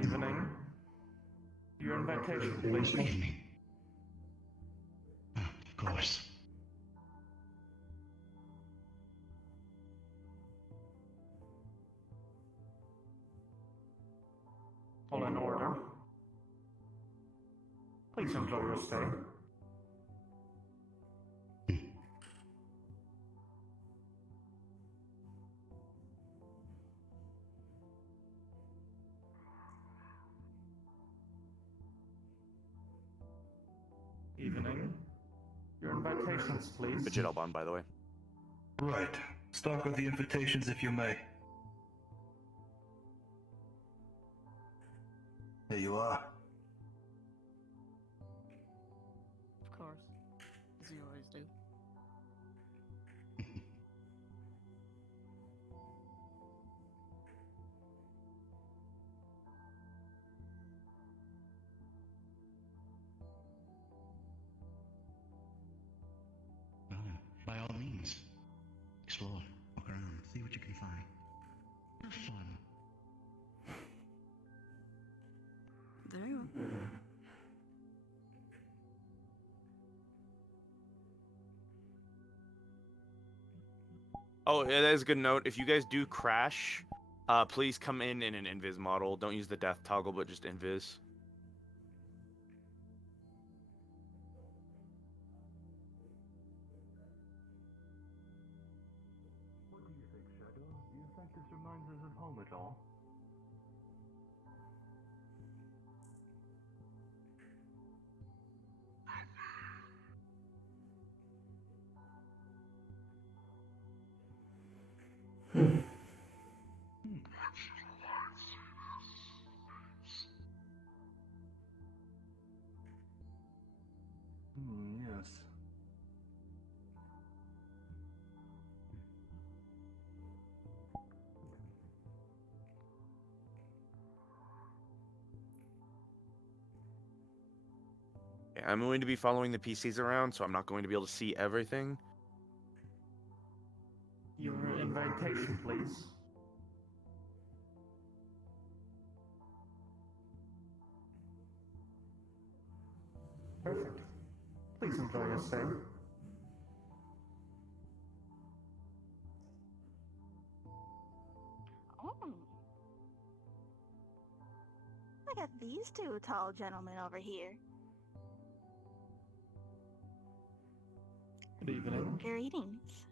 Evening. Your invitation, please. Evening. Ah, of course. All in order. Please enjoy your stay. Evening. Your invitations, please. Fidget Albon, by the way. Right. Start with the invitations if you may. There you are. Of course. As you always do. Well then, by all means, explore, walk around, see what you can find. Have fun. Very well. Oh, yeah, that is a good note. If you guys do crash, please come in an invis model. Don't use the death toggle, but just invis. What do you think, Shadow? Do you think this reminds us of home at all? Yes. Yeah, I'm going to be following the PCs around, so I'm not going to be able to see everything. Your invitation, please. Perfect. Please enjoy your stay. Oh. Look at these two tall gentlemen over here. Good evening. Greetings.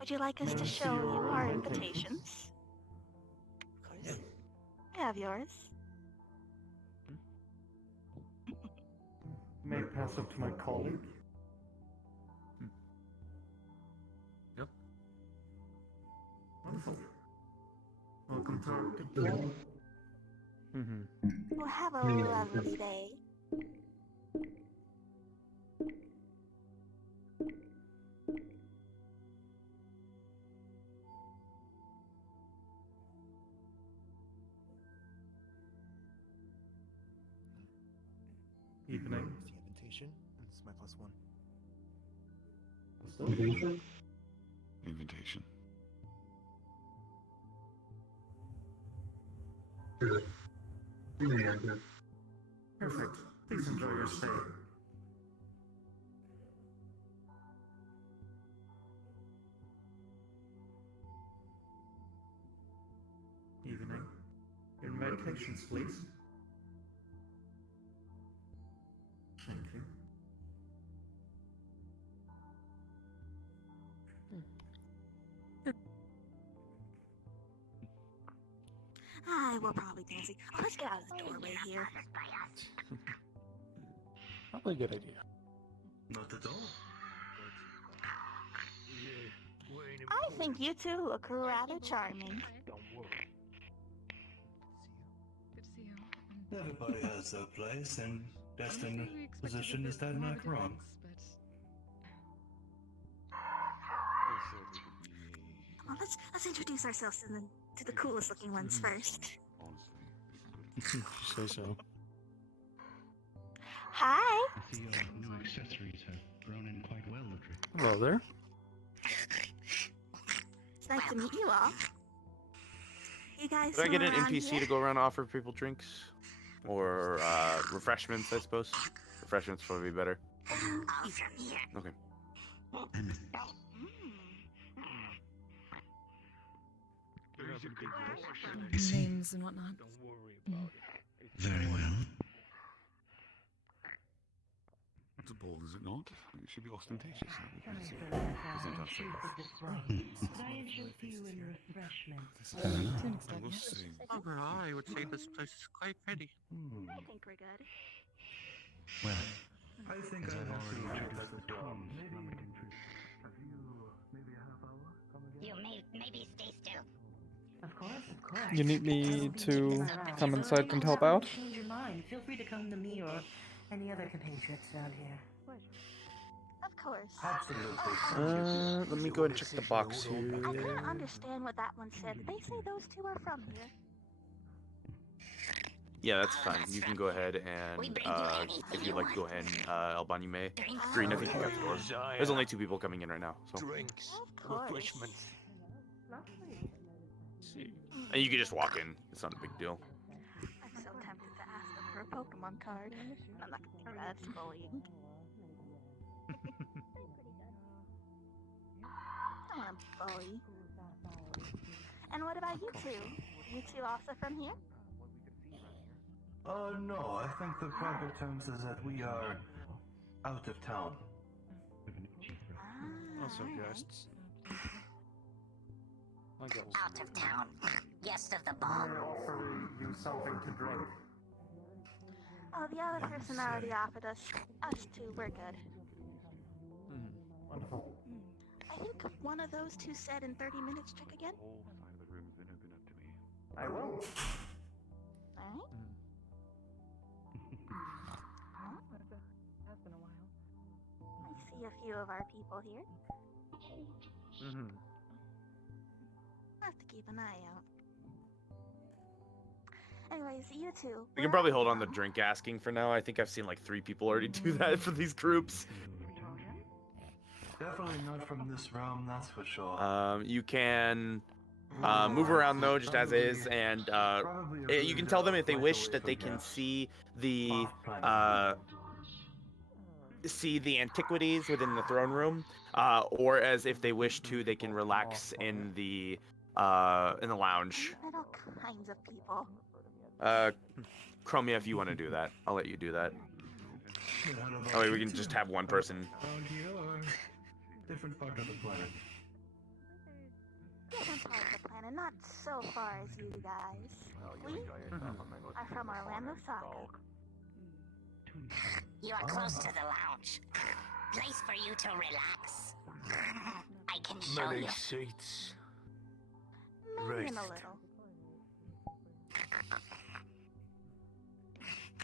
Would you like us May to I see show your you our invitations? invitations? Of course. I have yours. May I pass up to my colleague? Yep. Wonderful. Welcome to our big club. Well, have a lovely day. Evening. Here's the invitation. This is my +1. Invitation. Perfect. Please enjoy your stay. Evening. Your invitations, please. Thank you. I will probably dancing. Oh, let's get out of the doorway here. Probably a good idea. Not at all. I think you two look rather charming. Don't worry. Good to see you. Everybody has their place, and destined Honestly, we expected position a is bit that more not of a wrong? difference, Well, let's introduce ourselves to the coolest looking ones first. Honestly, Say so. Hi. I see your new accessories have grown in quite well, Ludwig. Hello there. It's nice to meet you all. You guys Did I get from an around NPC here? to go around and offer people drinks? Or refreshments, I suppose? Refreshments would be better. All from here. Okay. Mm. Names and whatnot. Don't worry about it. Very well. It's bold, is it not? It should be ostentatious. Isn't that so? Fair enough. To an extent, I will yes. say. Overall, I would say this place is quite pretty. I think we're good. Well, I think as I I've have already to noted, as well. Maybe a half hour? Come again? You maybe stay still. Of course. You need me to come inside and help out? Change your mind. Feel free to come to me or any other compatriots around here. Of course. Absolutely. Let me go ahead and check the box I here. couldn't understand what that one said. They say those two are from here. Yeah, that's fine. You can go ahead and, if you'd like to go ahead and, Elbon, you may. Green, I think you got the door. There's only 2 people coming in right now, so. Drinks, Of course. refreshments. And you can just walk in. It's not a big deal. I'm so tempted to ask them for a Pokemon card. I'm not gonna do that. It's bullying. I want to bully. And what about you two? You two also from here? No, I think the proper terms is that we are out of town. Also alright. guests. Out of town. Guest of the May I offer you something to drink? Oh, the other person already offered us two. We're good. Wonderful. I think one of those two said in 30 minutes. Check again. Whole side of the room's been open up to me. I will. Alright. Has been a while. I see a few of our people here. I'll have to keep an eye out. Anyways, you two. We can probably hold on the drink asking for now. I think I've seen like 3 people already do that for these groups. Definitely not from this realm, that's for sure. You can move around though, just as is, and you can tell them if they wish that they can see the antiquities within the throne room, or as if they wish to, they can relax in the lounge. I met all kinds of people. Chromia, if you want to do that, I'll let you do that. That way we can just have one person. Around here or different part of the planet? Different part of the planet, not so far as you guys. We are from Orlando, Soccer. You are close to the lounge. Place for you to relax. I can show you. seats. Maybe in a Rest. little.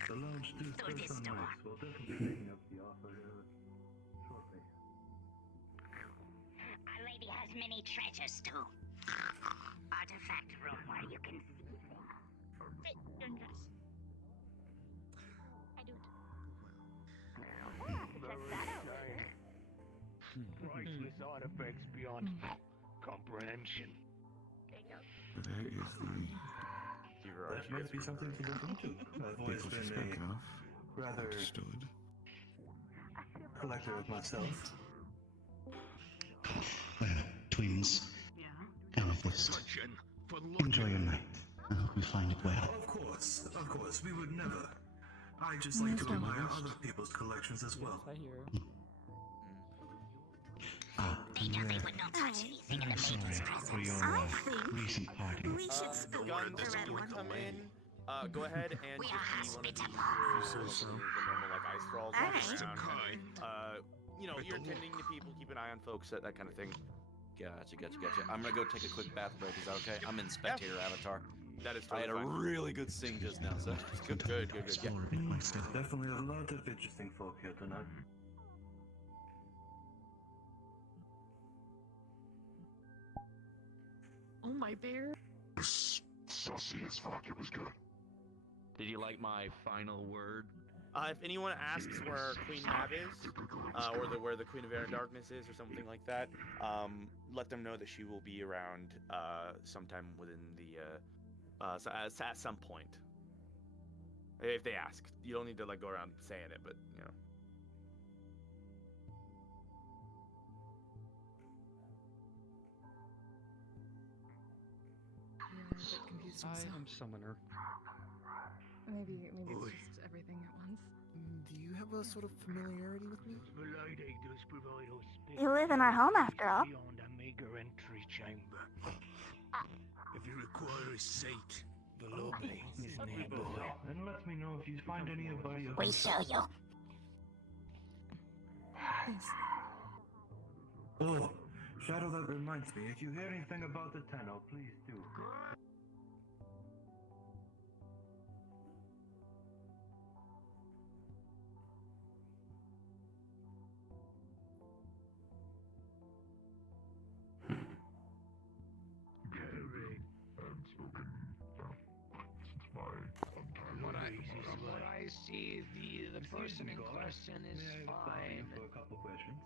The lounge do Through this first on door. nights. We'll definitely be taking up the offer shortly. Our lady has many treasures too. Artifact room where you can see things. I do. Check that out later. Priceless artifacts beyond comprehension. There is That might be something to look into. I've always people she been spoke a of. rather Understood. collector of myself. Well, twins, amethyst, enjoy your night. I hope you find it well. Of course, we would never. I just like to admire other people's collections as well. I hear. Ah, They and definitely would not touch anything in the sorry maiden's for presence. your I think recent party. we should spook Guns, the red you one. come in. Go ahead and We just are be one of these hospitable. the normal like ice thralls Alright. walking around. You're tending to people, keep an eye on folks, that kind of thing. Gotcha. I'm gonna go take a quick bath break. Is that okay? I'm in spectator avatar. That is I had totally a fine. really good sing just now, so Good. Yeah. Explore a bit myself. Definitely a lot of interesting folk here tonight. Oh my bear. Sussy as fuck, it was good. Did you like my final word? If anyone asks where Queen Mab is, or where the Queen of Air and Darkness is, or something like that, let them know that she will be around sometime within So at some point, if they ask, you don't need to like go around saying it, but you know. Yeah, a bit confused I myself. am summoner. Maybe Oi. it's just everything at once. Do you have a sort of familiarity with me? The lady does provide us You live in our home space after all. beyond a meager entry chamber. If you require a seat, the lobby is Everybody, and let me know if you find any of your... We show you. Thanks. Oh, Shadow, that reminds me. If you hear anything about the Tenno, please do. From what I see, the person in question is fine. For a couple questions.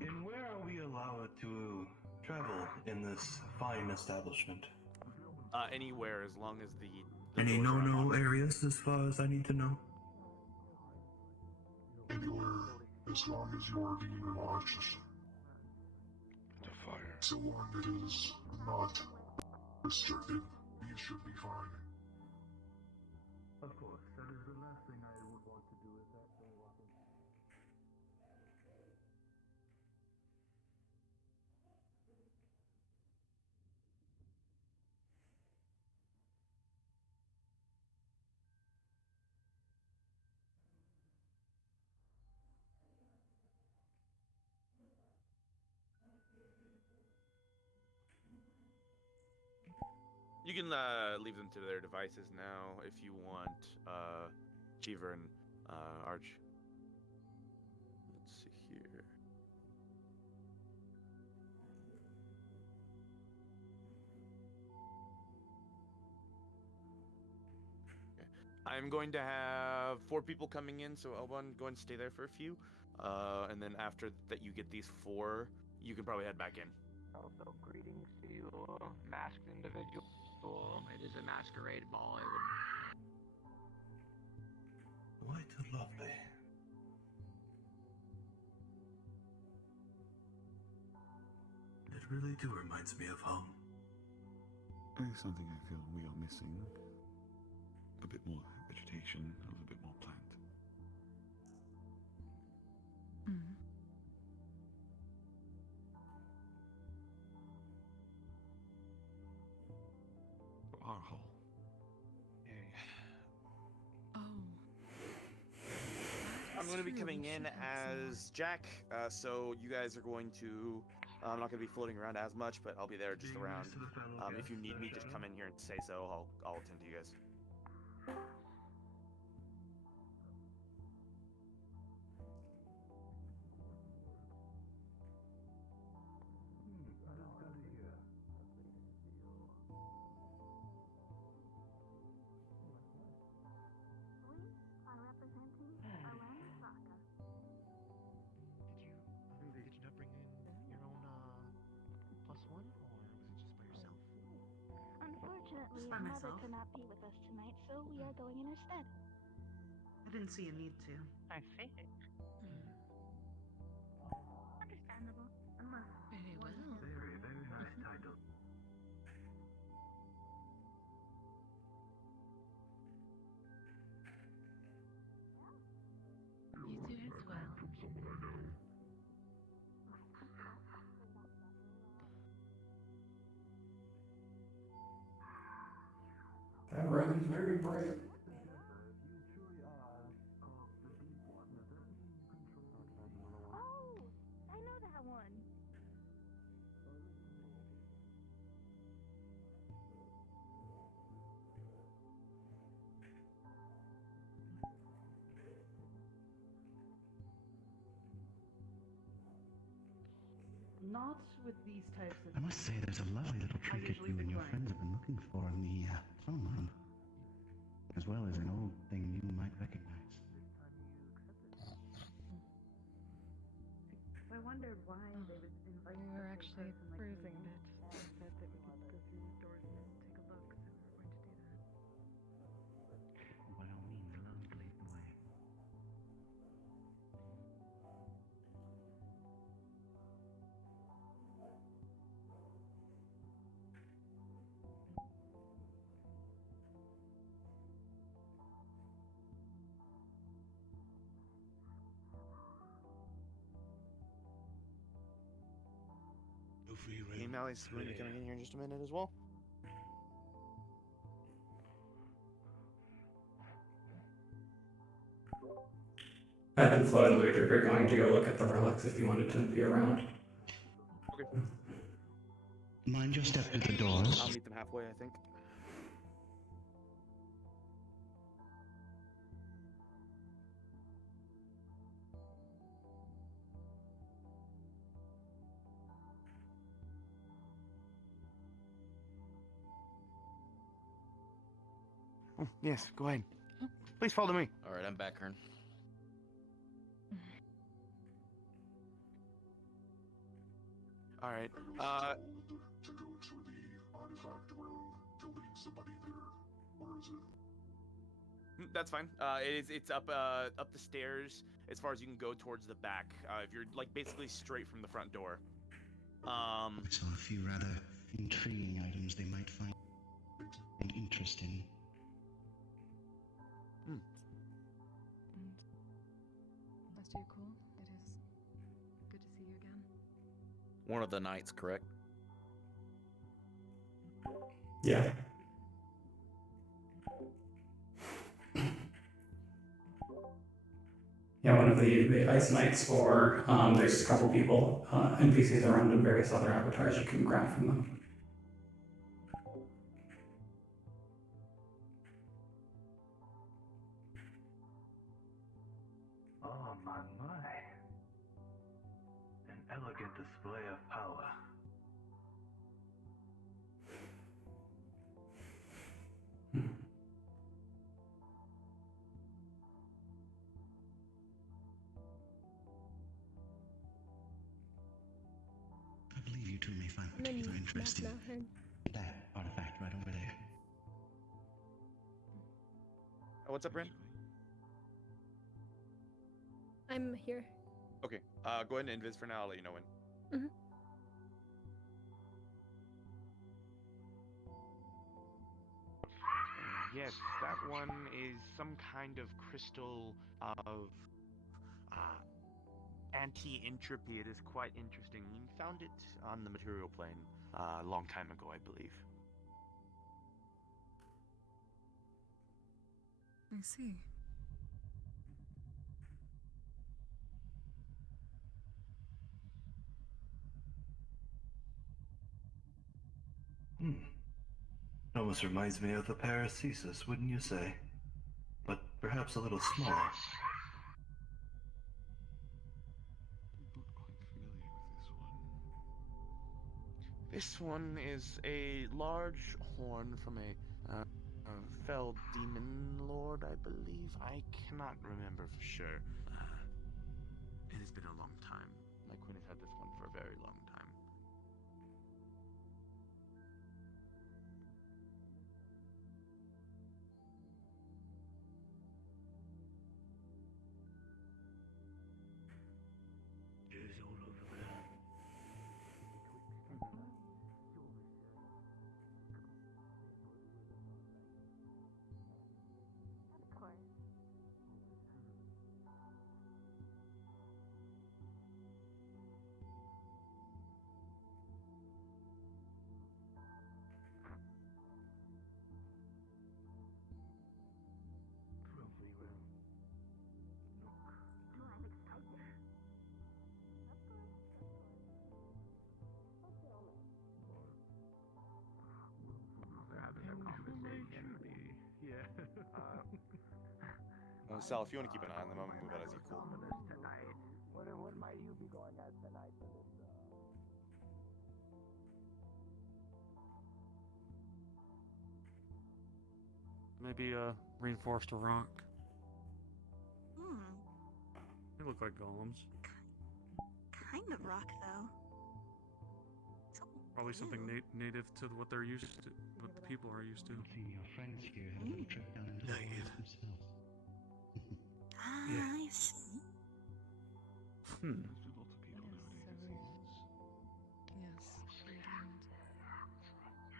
And where are we allowed to travel in this fine establishment? Anywhere as long as the Any doors are no-no unlocked. areas as far as I need to know? Anywhere, as long as you are being cautious. The fire. So long it is not restricted, you should be fine. Of course, that is the last thing I would want to do if that thing wasn't. You can leave them to their devices now if you want, Cheever and Arch. Let's see here. Okay. I'm going to have 4 people coming in, so Elbon, go and stay there for a few. And then after that you get these 4, you can probably head back in. Also, greetings to you, masked individual. It is a masquerade ball. Quite lovely. It really do reminds me of home. There's something I feel we are missing. A bit more vegetation, a little bit more plant. For our hall. Oh. I'm going to be coming in as Jack, so you guys are going to. I'm not going to be floating around as much, but I'll be there just around. If you need me, just come in here and say so. I'll attend to you guys. That is good to hear. We are representing Iantra. Did you not bring in your own +1, or was it just by yourself? Unfortunately, Just by Mother myself. could not be with us tonight, so we are going in instead. I didn't see a need to. I see. Understandable. Unless Very well. Very, very nice title. You do as well. From someone I know. That raven's very brave. If you truly are called the Deep One, does that mean you control... Oh, I know that one. Not with these types of. I must say, there's a lovely little trinket you and your friends have been looking for in the throne room, as well as an old thing you might recognize. I wondered why they would invite We such were a actually person like perusing a bit. I said that we could go through these doors and take a look, so we were going to do that. By all means, allow me to lead the way. Malley's going to be coming in here in just a minute as well. I've been Flo and Ludwig are going to go look at the relics if you wanted to be around. Okay. Mind your step to the doors. I'll meet them halfway, I think. Oh, yes, go ahead. Please follow me. All right, I'm back, Kern. All right. To go to the artifact room to leave somebody there, or is it? That's fine. It's up the stairs as far as you can go towards the back. If you're like basically straight from the front door. So a few rather intriguing items they might find interesting. Last year, cool. It is good to see you again. One of the knights, correct? Yeah. Yeah, one of the Ice Knights, or there's a couple people, NPCs around and various other avatars you can grab from them. Oh my. An elegant display of power. I believe you two may find particular interest in that artifact right over there. Oh, what's up, Bryn? I'm here. Okay. Go ahead and invis for now. I'll let you know when. Mhm. Yes, that one is some kind of crystal of anti-entropy. It is quite interesting. You found it on the material plane a long time ago, I believe. I see. Almost reminds me of the Paracesis, wouldn't you say? But perhaps a little smaller. This one is a large horn from a fell demon lord, I believe. I cannot remember for sure. It has been a long time. My queen has had this one for a very long time. Of course. Oh, I'm excited. They're having their conversation. Yeah. Sal, if you want to keep an eye on them, I'm gonna move out as equal. Tonight. What might you be going as tonight for this? Maybe reinforced a rock. Hmm. They look like golems. Kind of rock, though. So Probably something native to what they're used to, what the people are used to. Your friends here had a little trip down into the forest themselves. I see. There's lots of people nowadays.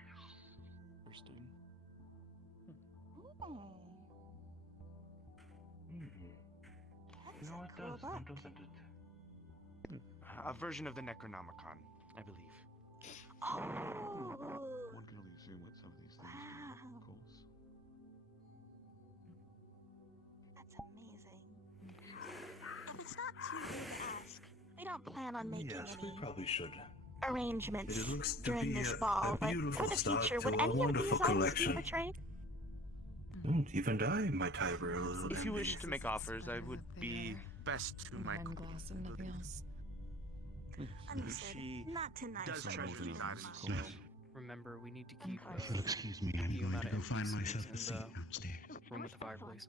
Yes. Interesting. No, it does, now doesn't it? A version of the Necronomicon, I believe. Oh. One can only assume what some of these things do, of course. That's amazing. If it's not too late to ask, we don't plan on making Yes, we any probably should. arrangements It looks to during be this a ball, but beautiful for the start future, to would a any of wonderful these items be collection. for trade? Even I might hire a little If you wish envy. to make offers, I would be best to my Wine glass and nothing else. Understood. She Not tonight. does treasure these items, so... Remember, we need to keep Excuse me, I'm the going amount to of go find NPCs myself in a seat the downstairs. room with the fireplace.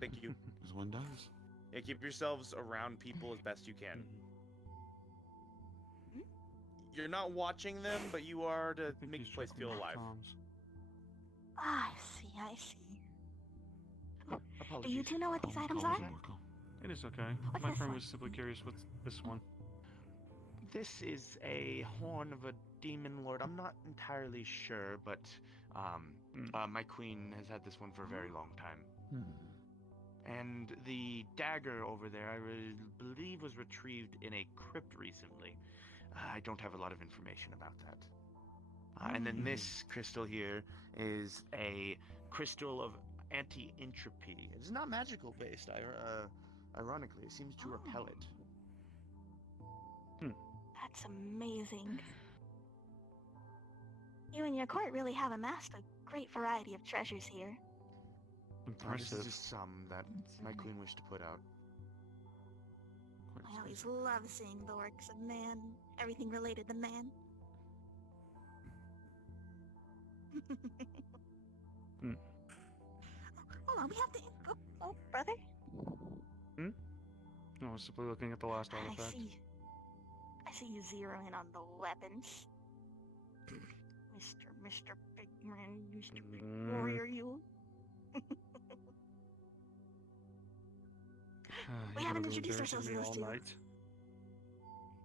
Thank you. As one does. Yeah, keep yourselves around people as best you can. You're not watching them, but you are to make the place feel alive. I see, I see. Do you two know what these items are? It is okay. My friend was simply curious what's this one. This is a horn of a demon lord. I'm not entirely sure, but my queen has had this one for a very long time. And the dagger over there, I believe, was retrieved in a crypt recently. I don't have a lot of information about that. And then this crystal here is a crystal of anti-entropy. It's not magical based, ironically. It seems to repel it. That's amazing. You and your court really have amassed a great variety of treasures here. This is just some that my queen wished to put out. I always love seeing the works of man, everything related to man. Hold on, we have to. Oh, brother. I was simply looking at the last I artifact. see you zeroing on the weapons. Mr. Big Man, Mr. Big Warrior, you. We haven't introduced ourselves to those two. Night.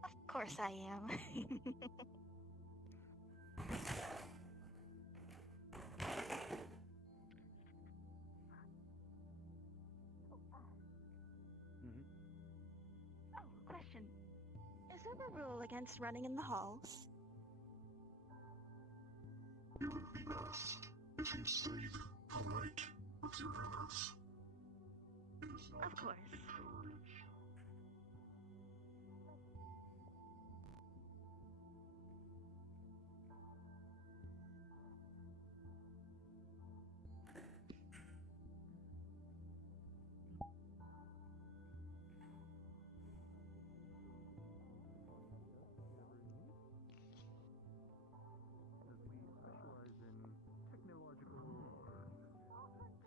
Of course I am. Oh, question. Is there a rule against running in the halls? It would be best if you stayed polite with your brothers. It is not Of course. encouraged.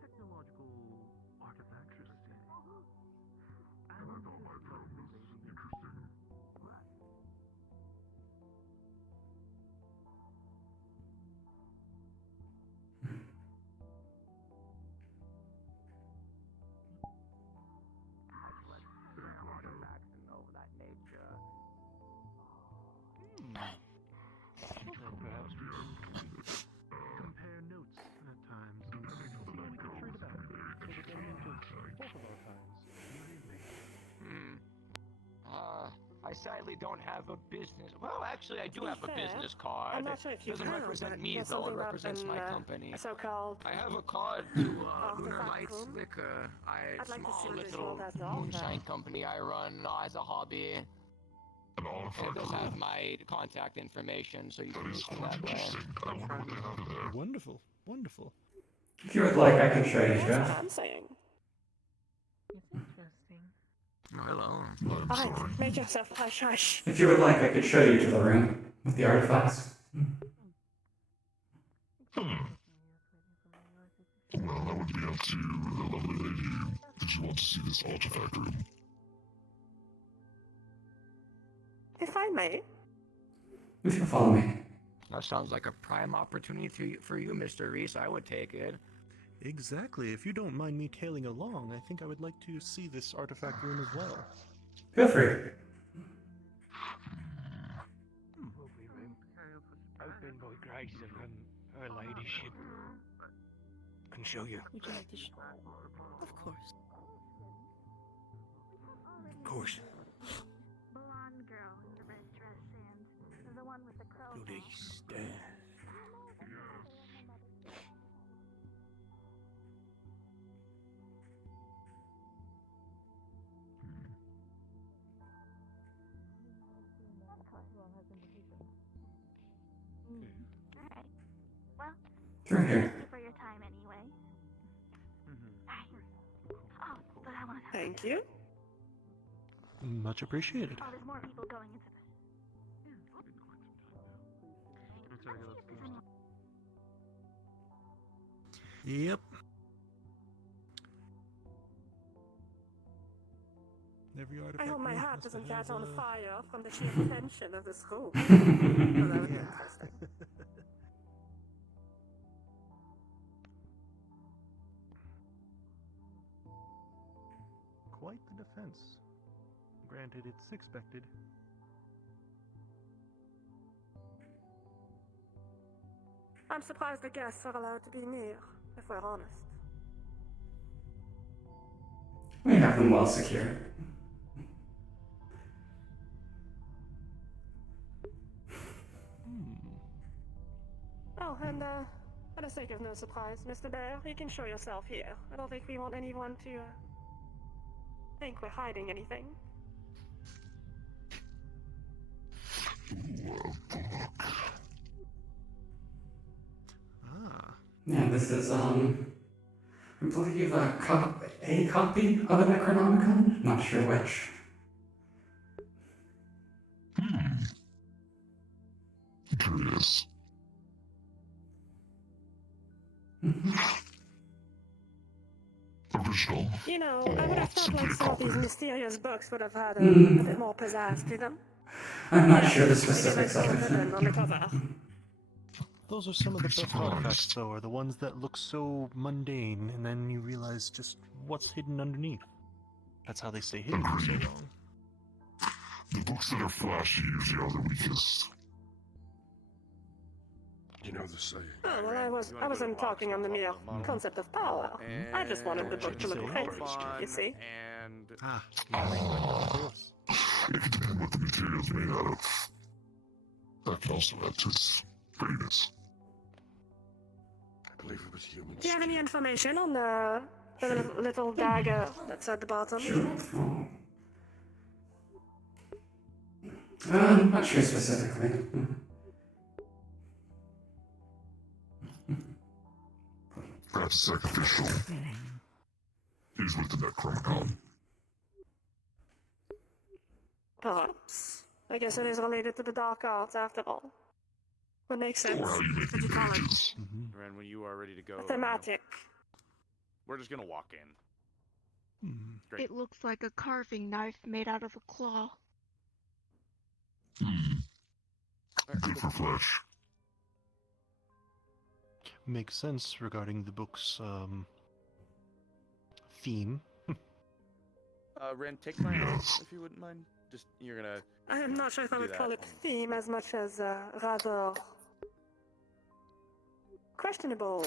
Technological artifacts, should I say? I thought my job was interesting. Artifacts and all of that nature. Or perhaps we should compare notes at times and see what we can trade about so that they interest both of our times. I sadly don't have a business. Well, actually, I do have a business card. I'm not sure if you It doesn't do, represent but me, there's though. It something about represents my an, company. a so-called I have a card to Lunar artifact Lights room. Liquor. I'd like to Small see what this little world has to moonshine offer. company I run as a hobby. And it does have my contact information, so you can reach me that way. Wonderful, wonderful. If you would like, I could show you, That's what Jeff. I'm saying. It's interesting. Hello. Fine, make yourself hush-hush. If you would like, I could show you to the room with the artifacts. Well, that would be up to you, the lovely lady. Did you want to see this artifact room? If I may. If you follow me. That sounds like a prime opportunity for you, Mr. Reese. I would take it. Exactly. If you don't mind me tailing along, I think I would like to see this artifact room as well. Feel free. Open by grace of her ladyship. Can show you. Would you like to show? Of course. Of course. Blonde girl in the red dress and the one with the curls. Bloody stairs. Alright. Well, Through here. thank you for your time anyway. Oh, but I want to. Thank you. Much appreciated. Oh, there's more people going into this. Yep. Every I artifact hope my room hat has to doesn't have catch on a- fire from the sheer tension of this room. Well, that would be interesting. Quite the defense. Granted, it's expected. I'm surprised the guests are allowed to be near, if we're honest. We have them well secured. Oh, and for the sake of no surprise, Mr. Bear, you can show yourself here. I don't think we want anyone to think we're hiding anything. Ah. Yeah, this is, I believe a copy of a Necronomicon? Not sure which. Curious. Original. You know, I would have thought like some of these mysterious books would have had a bit more pizzazz to them. I'm not sure the specifics of it. On the cover. Those are some of the best artifacts, though, are the ones that look so mundane, and then you realize just what's hidden underneath. That's how they stay hidden for so long. The books that are flashy usually are the weakest. You know the saying. Oh, well, I wasn't talking on the mere concept of power. I just wanted the book to look pretty, you see. And Ah, of course. It can depend what the material's made out of. That can also add to its prettiness. I believe it was human. Do you have any information on the little dagger that's at the bottom? Sure. Not sure specifically. Perhaps sacrificial. Is with the Necronomicon. Perhaps. I guess it is related to the dark arts after all. Would make sense. Or how you make the pages. Ren, when you are ready to go, Thematic. we're just gonna walk in. Great. It looks like a carving knife made out of a claw. Good for flesh. Makes sense regarding the book's, theme. Ren, take my hand if you wouldn't mind. Just you're gonna. I'm not sure if I do would that. call it theme as much as rather questionable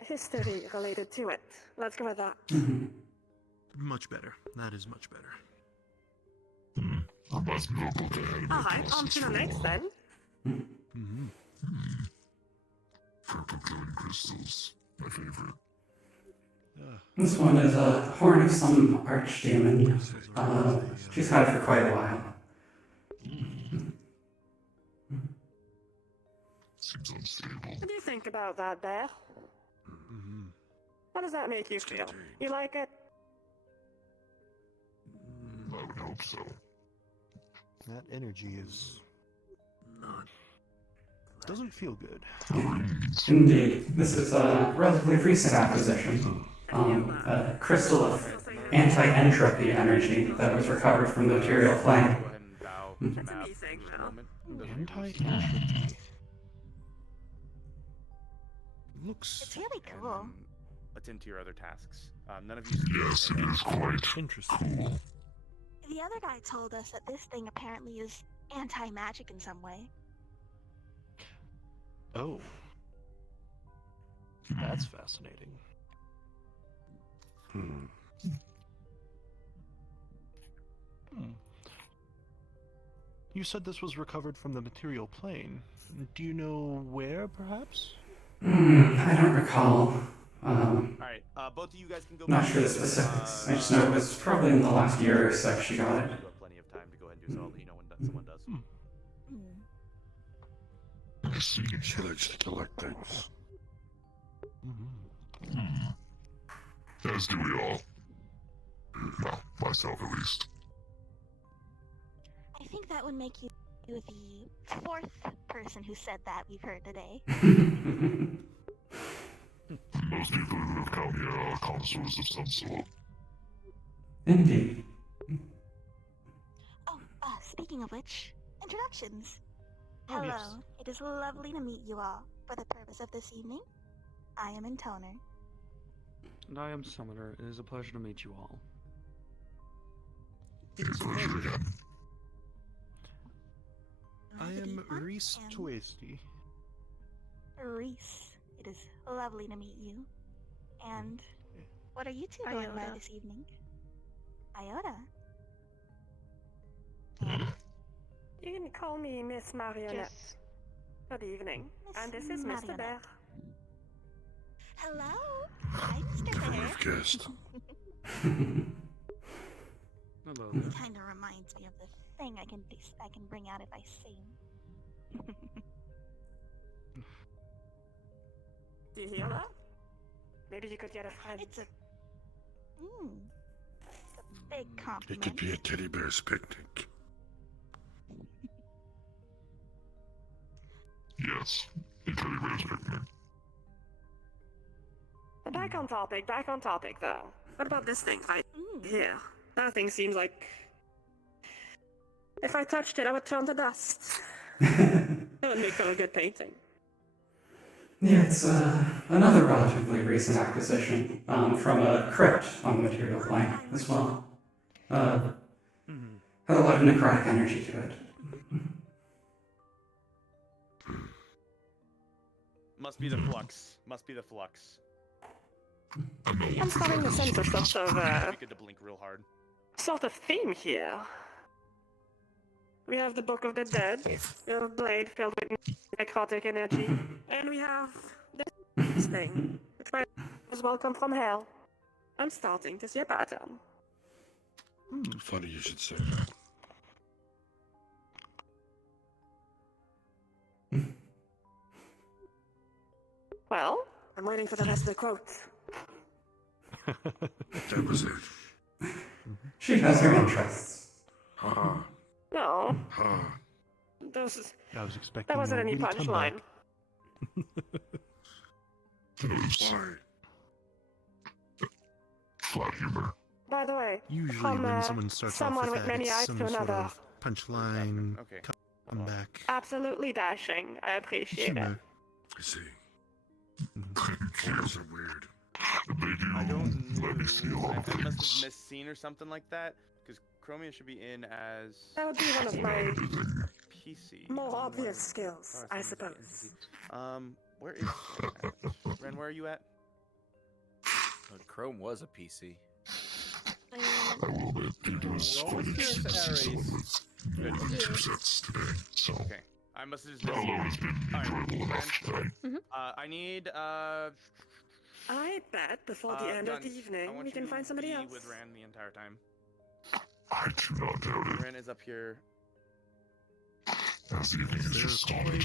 history related to it. Let's go with that. Much better. That is much better. Reminds me of a book I had in my Alright, on to the next then. Purple glowing crystals. My favorite. This one is a horn of some archdemon. She's had it for quite a while. Seems unstable. What do you think about that, Bear? How does that make you feel? You like it? I would hope so. That energy is... doesn't feel good. Indeed. This is a relatively recent acquisition. A crystal of anti-entropy energy that was recovered from the material plane. Anti-entropy. Looks. It's really cool. Attend to your other tasks. None of you. Yes, it is quite interesting. Cool. The other guy told us that this thing apparently is anti-magic in some way. Oh. That's fascinating. Hmm. You said this was recovered from the material plane. Do you know where, perhaps? I don't recall. Alright, both of you guys can go Not back sure the to, specifics. I just know it was probably in the last year or so she got it. You have plenty of time to go ahead and do so. I'll let you know when someone does. I see you village to collect things. As do we all. Well, myself at least. I think that would make you the fourth person who said that we've heard today. Most people who have come here are connoisseurs of some sort. Indeed. Oh, speaking of which, introductions. Oh, Hello, yes. it is lovely to meet you all. For the purpose of this evening, I am Intoner. And I am Summoner. It is a pleasure to meet you all. It is a pleasure. I Good am evening, Reese and- Twisty. Reese, it is lovely to meet you. And what are you two going by Iota. this evening? Iota. You can call me Miss Marionette. Good evening. And this is Mr. Bear. Hello. Hi, Mr. Bear. Guest. Hello. It kind of reminds me of the thing I can bring out if I sing. Do you hear that? Maybe you could get a friend. It's a big It compliment. could be a teddy bear's picnic. Yes, a teddy bear's picnic. Back on topic though. What about this thing right here? That thing seems like... If I touched it, I would turn to dust. That would make for a good painting. Yeah, it's another relatively recent acquisition from a crypt on the material plane as well. Had a lot of necrotic energy to it. Must be the flux. Must be the flux. I'm starting to sense a sort of, We get to blink real hard. sort of theme here. We have the Book of the Dead, a blade filled with necrotic energy, and we have this thing, which might as well come from hell. I'm starting to see a pattern. Funny you should say that. Well, I'm waiting for the rest of the quotes. That was it. She has her interests. Ha No, ha. I was expecting that wasn't a any witty comeback. punchline. Oops. Flat humor. By the way, Usually from when someone starts someone off with with that, many it's eyes some to sort another. of punchline, Okay. comeback, Absolutely dashing. I appreciate it. humor. I see. Clothes are weird. I don't know. I must have missed scene or something like that. Because Chromia should be in as That would be one of my PC. more obvious skills, I suppose. Where is Ren at? Ren, where are you at? Chrome was a PC. I will admit, due to a squad excellence with more than 2 sets today, so Okay. I must have just the missed load has been enjoyable Ren, enough today. I need I bet before the end of the Guns, I evening, want we you can to find somebody be else. with Ren the entire time. I do not doubt it. Ren is up here. As the evening has just started.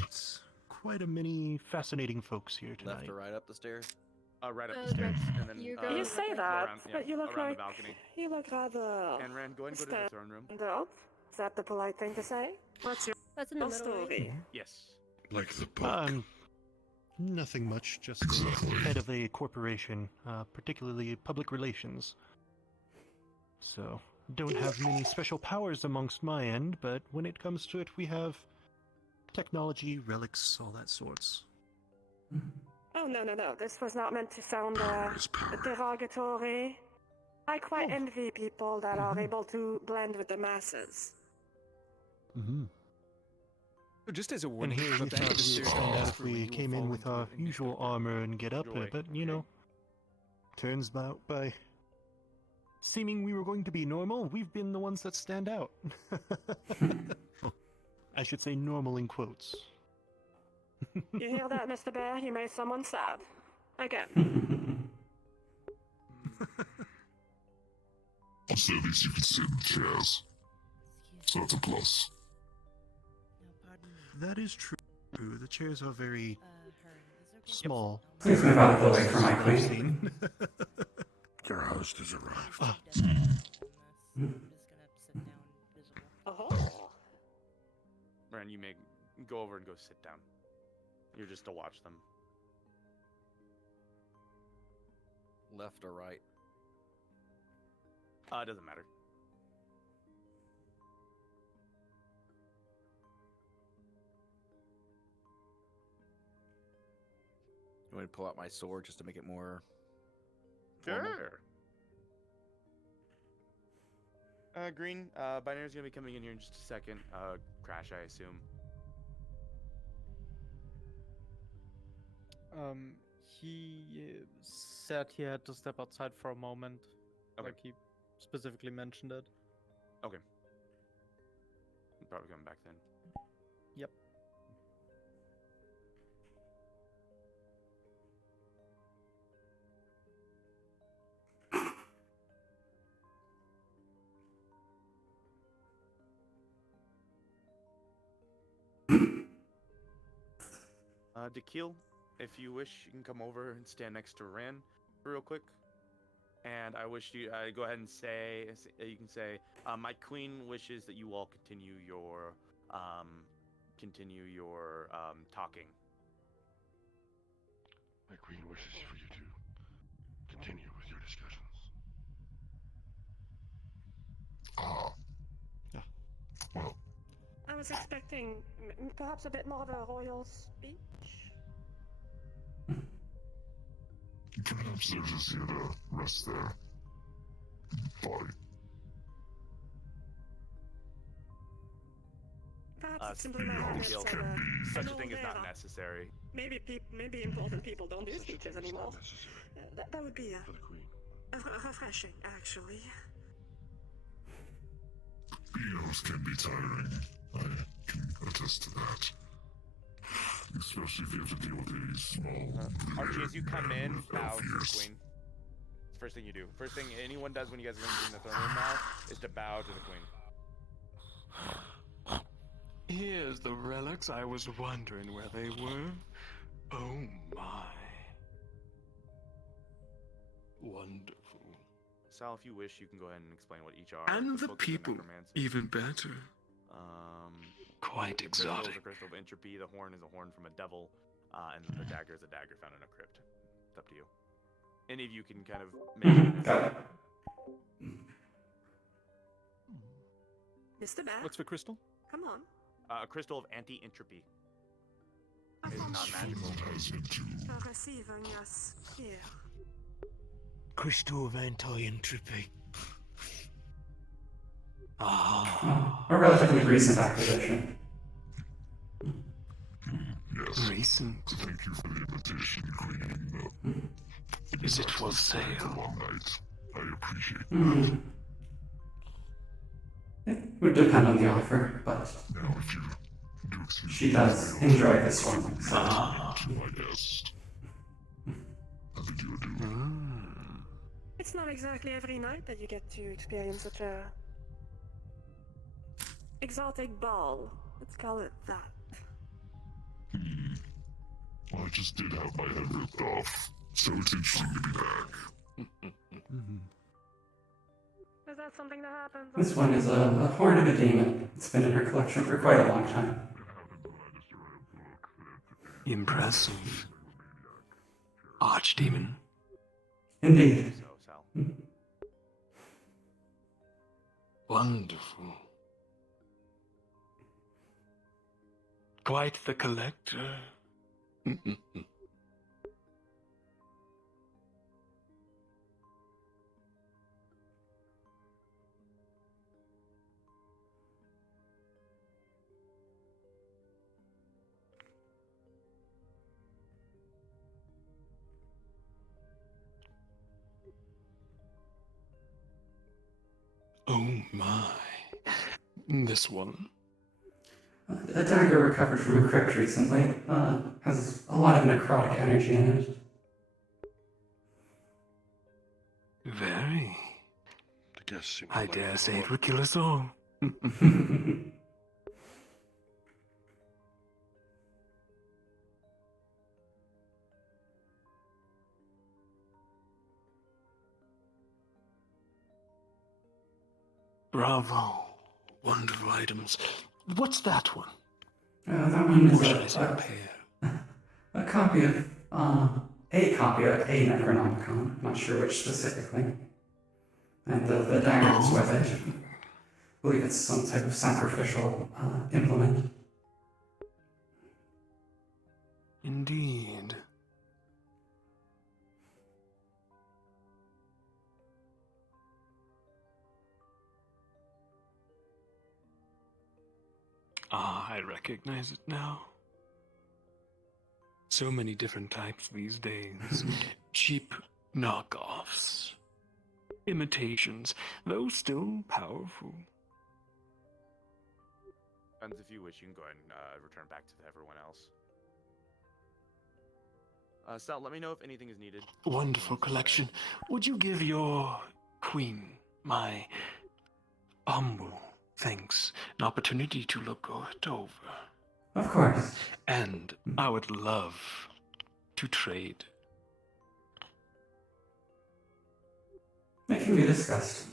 Quite a many fascinating folks here tonight. Left or right up the stairs? Right up the stairs, and then You say that, around, but you look around like the balcony. you look rather. And Ren, go ahead and go to the throne room. stand up. Is that the polite thing to say? What's your That's in the middle, right? story? Yes. Like the book. Nothing much, just the head of a corporation, particularly public relations. So, don't have many special powers amongst my end, but when it comes to it, we have technology, relics, all that sorts. Oh, no, no, no. This was not meant to sound derogatory. I quite envy people that are able to blend with the masses. Mm-hmm. Just as a And warning, here we the thought band we'd is stand out if for when we you will came in fall with into our an usual armor and get up there, joy, but you know, turns out by seeming we were going to be normal, we've been the ones that stand out. I should say normal in quotes. You hear that, Mr. Bear? You made someone sad. Again. I'll say at least you can sit in the chairs. So that's a plus. That is true. The chairs are very small. Please move out of the way for my queen. Your host has arrived. Oh. Ren, you may go over and go sit down. You're just to watch them. Left or right? It doesn't matter. You want me to pull out my sword just to make it more formal? Sure. Green, Binary's gonna be coming in here in just a second. Crash, I assume. He said he had to step outside for a moment. Okay. Like he specifically mentioned it. Okay. Probably coming back then. Yep. Dakil, if you wish, you can come over and stand next to Ran real quick. And I wish you go ahead and say, you can say, my queen wishes that you all continue your talking. My queen wishes for you to continue with your discussions. Well, I was expecting perhaps a bit more of a royal speech. perhaps they're just here to rest their body. Perhaps it's simply matter that Such a thing is not necessary. Maybe important people don't do speeches anymore. That would be refreshing, actually. Beos can be tiring. I can attest to that. Especially if you have to deal with these small. Archie, as you come in, bow to the fierce. queen. It's the first thing you do. First thing anyone does when you guys are entering the throne room now is to bow to the queen. Here's the relics. I was wondering where they were. Oh my. Wonderful. Sal, if you wish, you can go ahead and explain what each are. And the focus of people, necromancy. even better. Quite The crystal is exotic. a crystal of entropy. The horn is a horn from a devil, and the dagger is a dagger found in a crypt. It's up to you. Any of you can kind of make Got it. Mr. Bear, What's the crystal? come on. a crystal of anti-entropy. It's not magical. Receiving us here. Crystal of anti-entropy. A relatively recent acquisition. Yes. Recent. Thank you for the invitation, Queen. Is it for sale? One night. I appreciate Mm. It would depend on the offer, but Now, if you do excuse she me, does I enjoy this one. So. to my guest. I bid you adieu. It's not exactly every night that you get to experience such a exotic ball. Let's call it that. Well, I just did have my head ripped off, so it's interesting to be back. Is that something that happens? This one is a horn of a demon. It's been in her collection for quite a long time. Impressive. Archdemon. Indeed. So, Sal. Wonderful. Quite the collector. Oh my. This one. A dagger recovered from a crypt recently. Has a lot of necrotic energy in it. Very. I dare say it would kill us all. Bravo. Wonderful items. What's that one? That one is Or should I say a pair? a copy of, a copy of a Necronomicon. Not sure which specifically. And the dagger is with it. I believe it's some type of sacrificial implement. Indeed. Ah, I recognize it now. So many different types these days. Cheap knockoffs. Imitations, though still powerful. And if you wish, you can go ahead and return back to everyone else. Sal, let me know if anything is needed. Wonderful collection. Would you give your queen, my humble thanks, an opportunity to look it over? Of course. And I would love to trade. It can be discussed.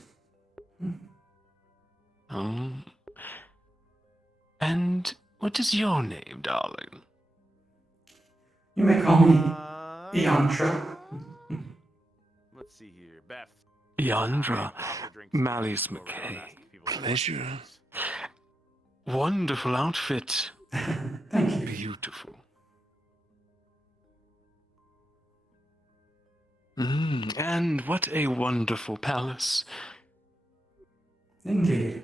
And what is your name, darling? You may call me Iantra. Let's see here. Beth. Iantra, Malleus McKay. Pleasure. Wonderful outfit. Thank you. Beautiful. And what a wonderful palace. Indeed.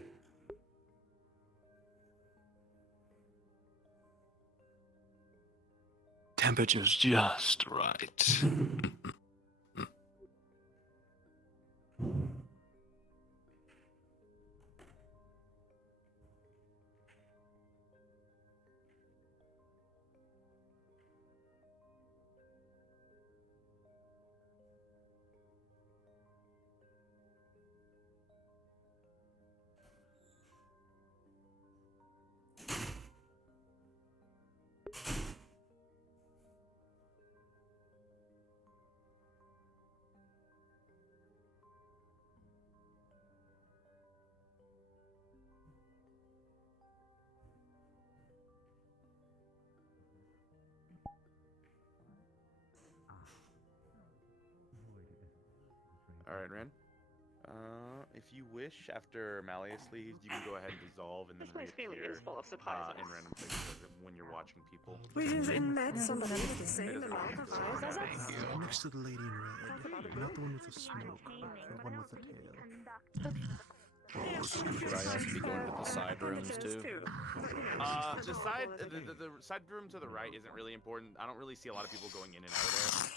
Temperature's just right. Alright, Ren. If you wish, after Malleus leaves, you can go ahead and dissolve and then This feeling reappear is full of surprises. in random places when you're watching people. We've met somebody with the same amount of eyes as us. Next to the lady in red. Not the one with the smoke, the one with the tail. Should I also be going to the side rooms too? The side room to the right isn't really important. I don't really see a lot of people going in and out of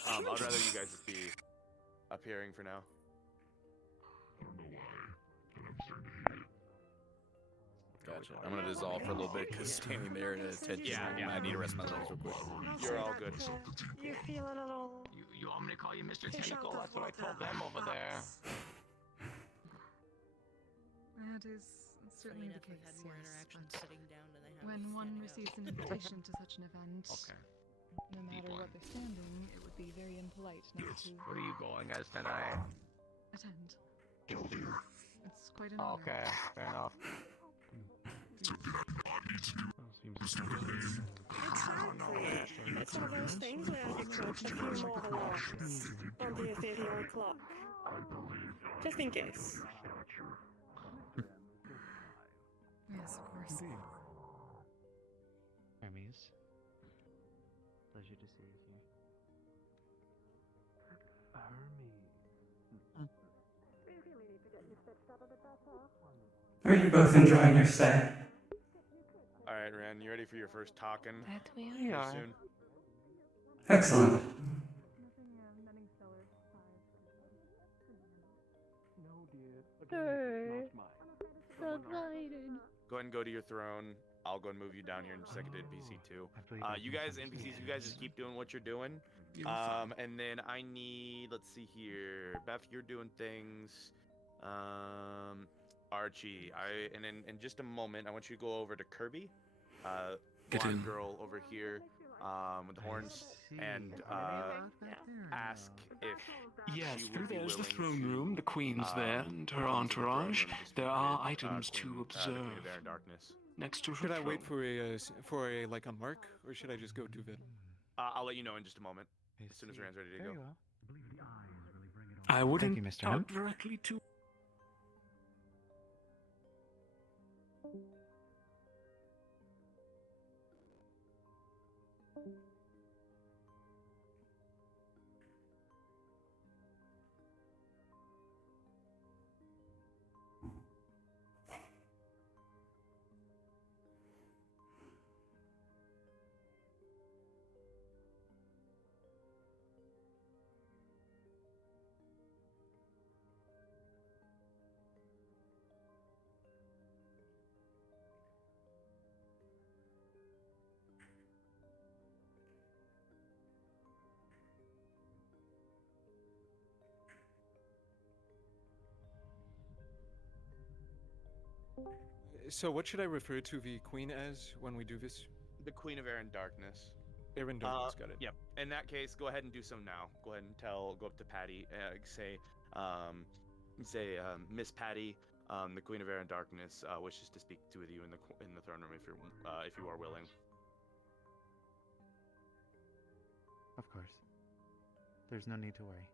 there. I'd rather you guys just be appearing for now. Gotcha. I'm gonna dissolve for a little bit because standing there in attention, I need to rest my legs real quick. You're all good. You feel a little... You want me to call you Mr. Tentacle? That's what I told them over there. That is certainly the case, yes. But when one receives an invitation to such an event, no matter what they're standing, it would be very impolite not to Where are you going as tonight? attend. It's quite an honor. Okay, fair enough. It's one of those things where you could a few more alarms on the ethereal clock. Just in case. Yes, of course. I mean, pleasure to see you here. Are you both enjoying your stay? All right, Ren, you ready for your first talking? That we Here are. soon. Excellent. Hey, so excited. Go ahead and go to your throne. I'll go and move you down here in a second to NPC 2. You guys, NPCs, you guys just keep doing what you're doing. And then I need, let's see here. Beth, you're doing things. Archie, and then in just a moment, I want you to go over to Kirby, Get blonde in. girl over here, with the horns, and ask if Yes, she through would be there's the willing throne to, room, the queen's there, and her come to the throne entourage. room to speak There are with, items Queen, to the observe. Queen of Air and Darkness. Next to her Should I throne. wait for a like a mark, or should I just go do it? I'll let you know in just a moment, as soon as Rand's ready to go. Very well. I wouldn't Thank you, Mr. talk Hunt. directly to. So what should I refer to the queen as when we do this? The Queen of Air and Darkness. Aaron Darkness, got it. Yep. In that case, go ahead and do so now. Go ahead and go up to Patty, say, Miss Patty, the Queen of Air and Darkness wishes to speak with you in the throne room if you are willing. Of course. There's no need to worry.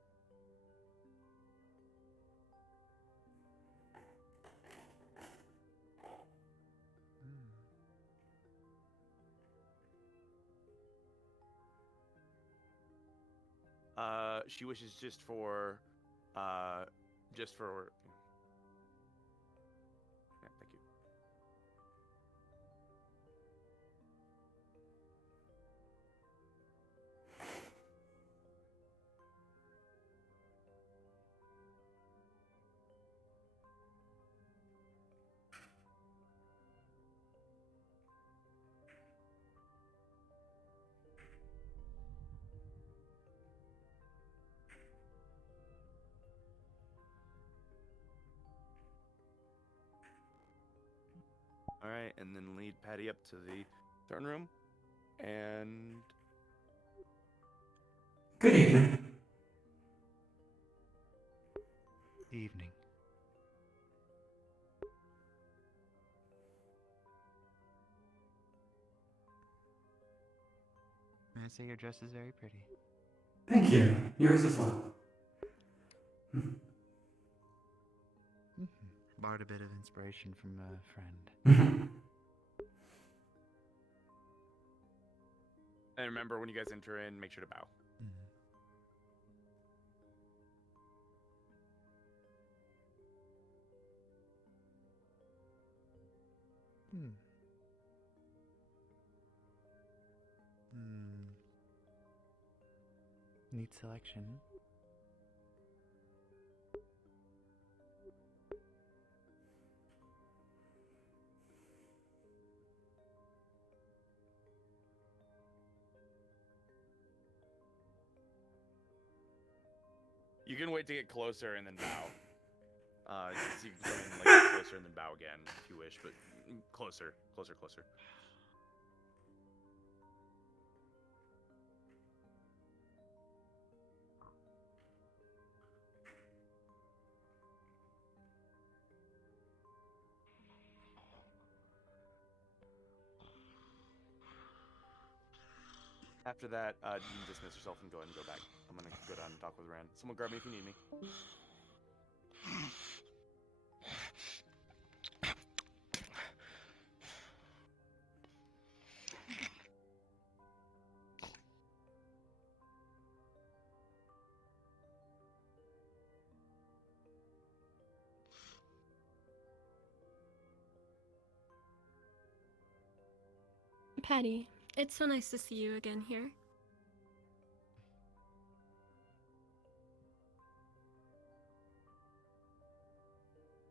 She wishes just for. Yeah, thank you. All right, and then lead Patty up to the throne room, and Good evening. Evening. May I say your dress is very pretty. Thank you. Yours as well. Borrowed a bit of inspiration from a friend. And remember, when you guys enter in, make sure to bow. Neat selection. You can wait to get closer and then bow. So you can come in like closer and then bow again if you wish, but closer. After that, you can dismiss yourself and go ahead and go back. I'm gonna go down and talk with Rand. Someone grab me if you need me. Patty, it's so nice to see you again here.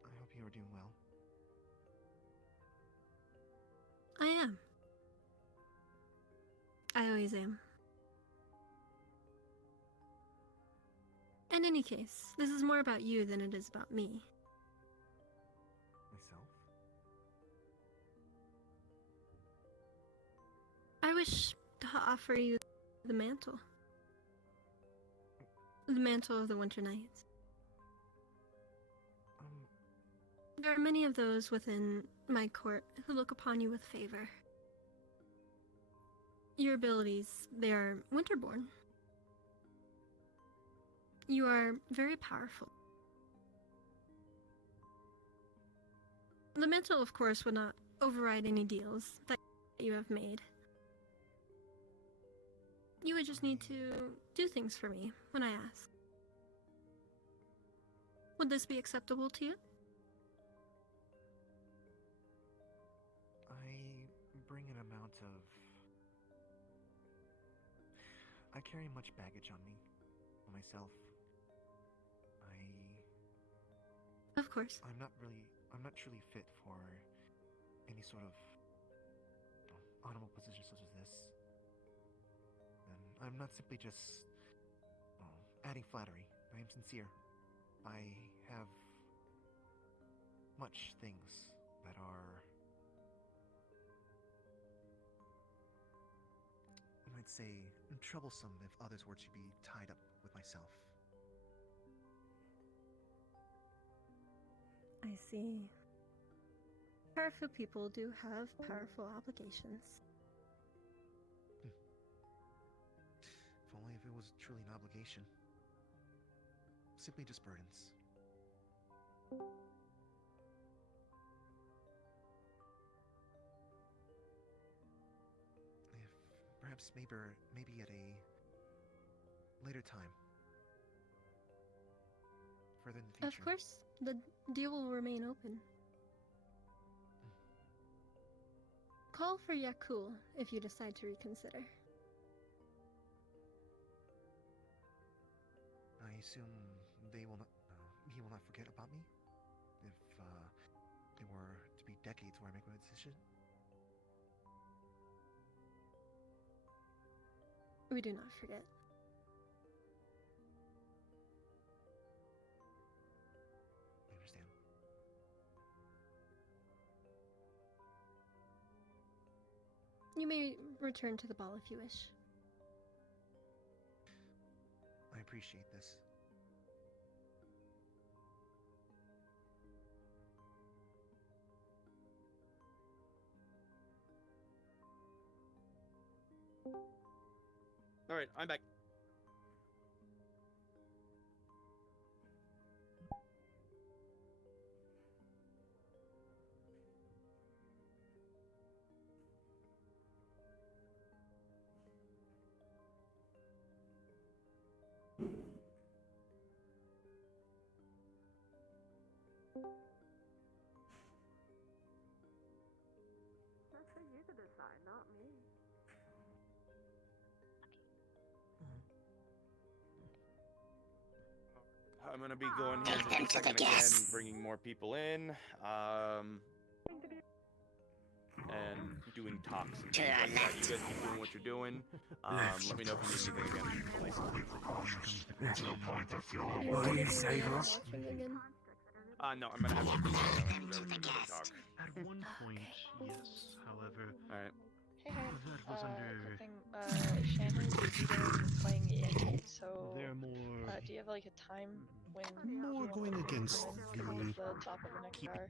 I hope you are doing well. I am. I always am. In any case, this is more about you than it is about me. Myself? I wish to offer you the mantle. The mantle of the winter nights. There are many of those within my court who look upon you with favor. Your abilities, they are winterborn. You are very powerful. The mantle, of course, would not override any deals that you have made. You would just need to do things for me when I ask. Would this be acceptable to you? I bring an amount of... I carry much baggage on me, myself. Of course. I'm not truly fit for any sort of honorable position such as this. And I'm not simply just adding flattery. I am sincere. I have much things that are, I might say, troublesome if others were to be tied up with myself. I see. Powerful people do have powerful obligations. If only if it was truly an obligation. Simply just burdens. If perhaps maybe at a later time. Further in the future. Of course, the deal will remain open. Call for Yakul if you decide to reconsider. I assume he will not forget about me? If it were to be decades where I make my decision? We do not forget. I understand. You may return to the ball if you wish. I appreciate this. Alright, I'm back. That's for you to decide, not me. I'm gonna be going here in just a second again, bringing more people in, and doing talks and things like that. You guys keep doing what you're doing. Let me know if you need anything again. Will you save us? No, I'm gonna have to talk. At one point, yes. However, alright. That was under. Shannon is playing Iantra, so They're more. do you have like a time when More you want going them to against come in towards the top of the next hour?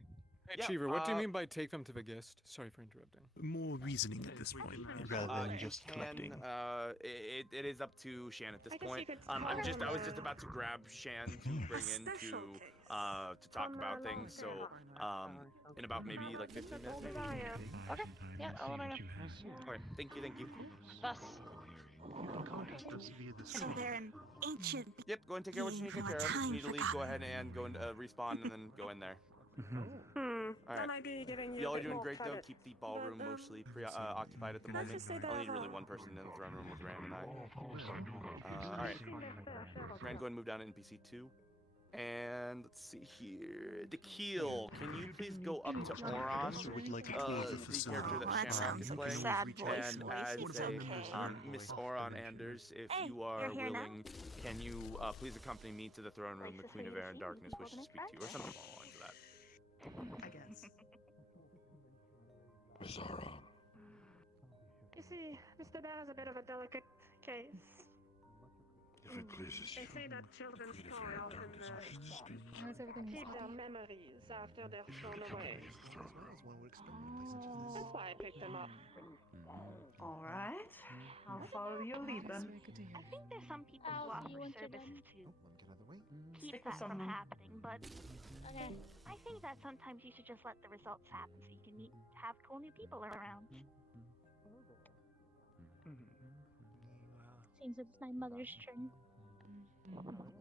Hey, Cheever, what do you mean by take them to the guest? Sorry for interrupting. More reasoning at this point, rather than just collecting. It is up to Shan at this I guess point. you could I was tell just her. about to grab Shan to bring in to talk about things. So in about maybe like 15 minutes. Maybe. Okay, yeah, I'll let her know. Alright, thank you. Bus. So they're an ancient. Yep, go and take care of what you need to take care of. If you need to leave, go ahead and go and respawn and then go in there. That might be giving you. Y'all a are bit doing more great though. credit. Keep the ballroom But, mostly occupied at the can I moment. just say I'll need that, really one person in the throne room with Rand and I. Alright. Rand, go and move down to NPC 2. And let's see here. Dakil, can you please go up to Oron, the character that Shamrock is playing, and as Miss Oron Anders, if you are willing, can you please accompany me to the throne room? The Queen of Air and Darkness wishes to speak to you, or something along the lines of that. I guess. Zara. you see, Mr. Bear is a bit of a delicate case. If it pleases They you, say that children the Queen of store Air and often Darkness wishes to speak. How's everything, Miss keep their Poppy? memories after they're If thrown you'll away. accompany me to the throne room. That's why I picked them up. Alright. I'll follow your lead then. I think there's some people who offer services to keep that from happening, but I think that sometimes you should just let the results happen so you can have cool new people around. Seems it's my mother's turn.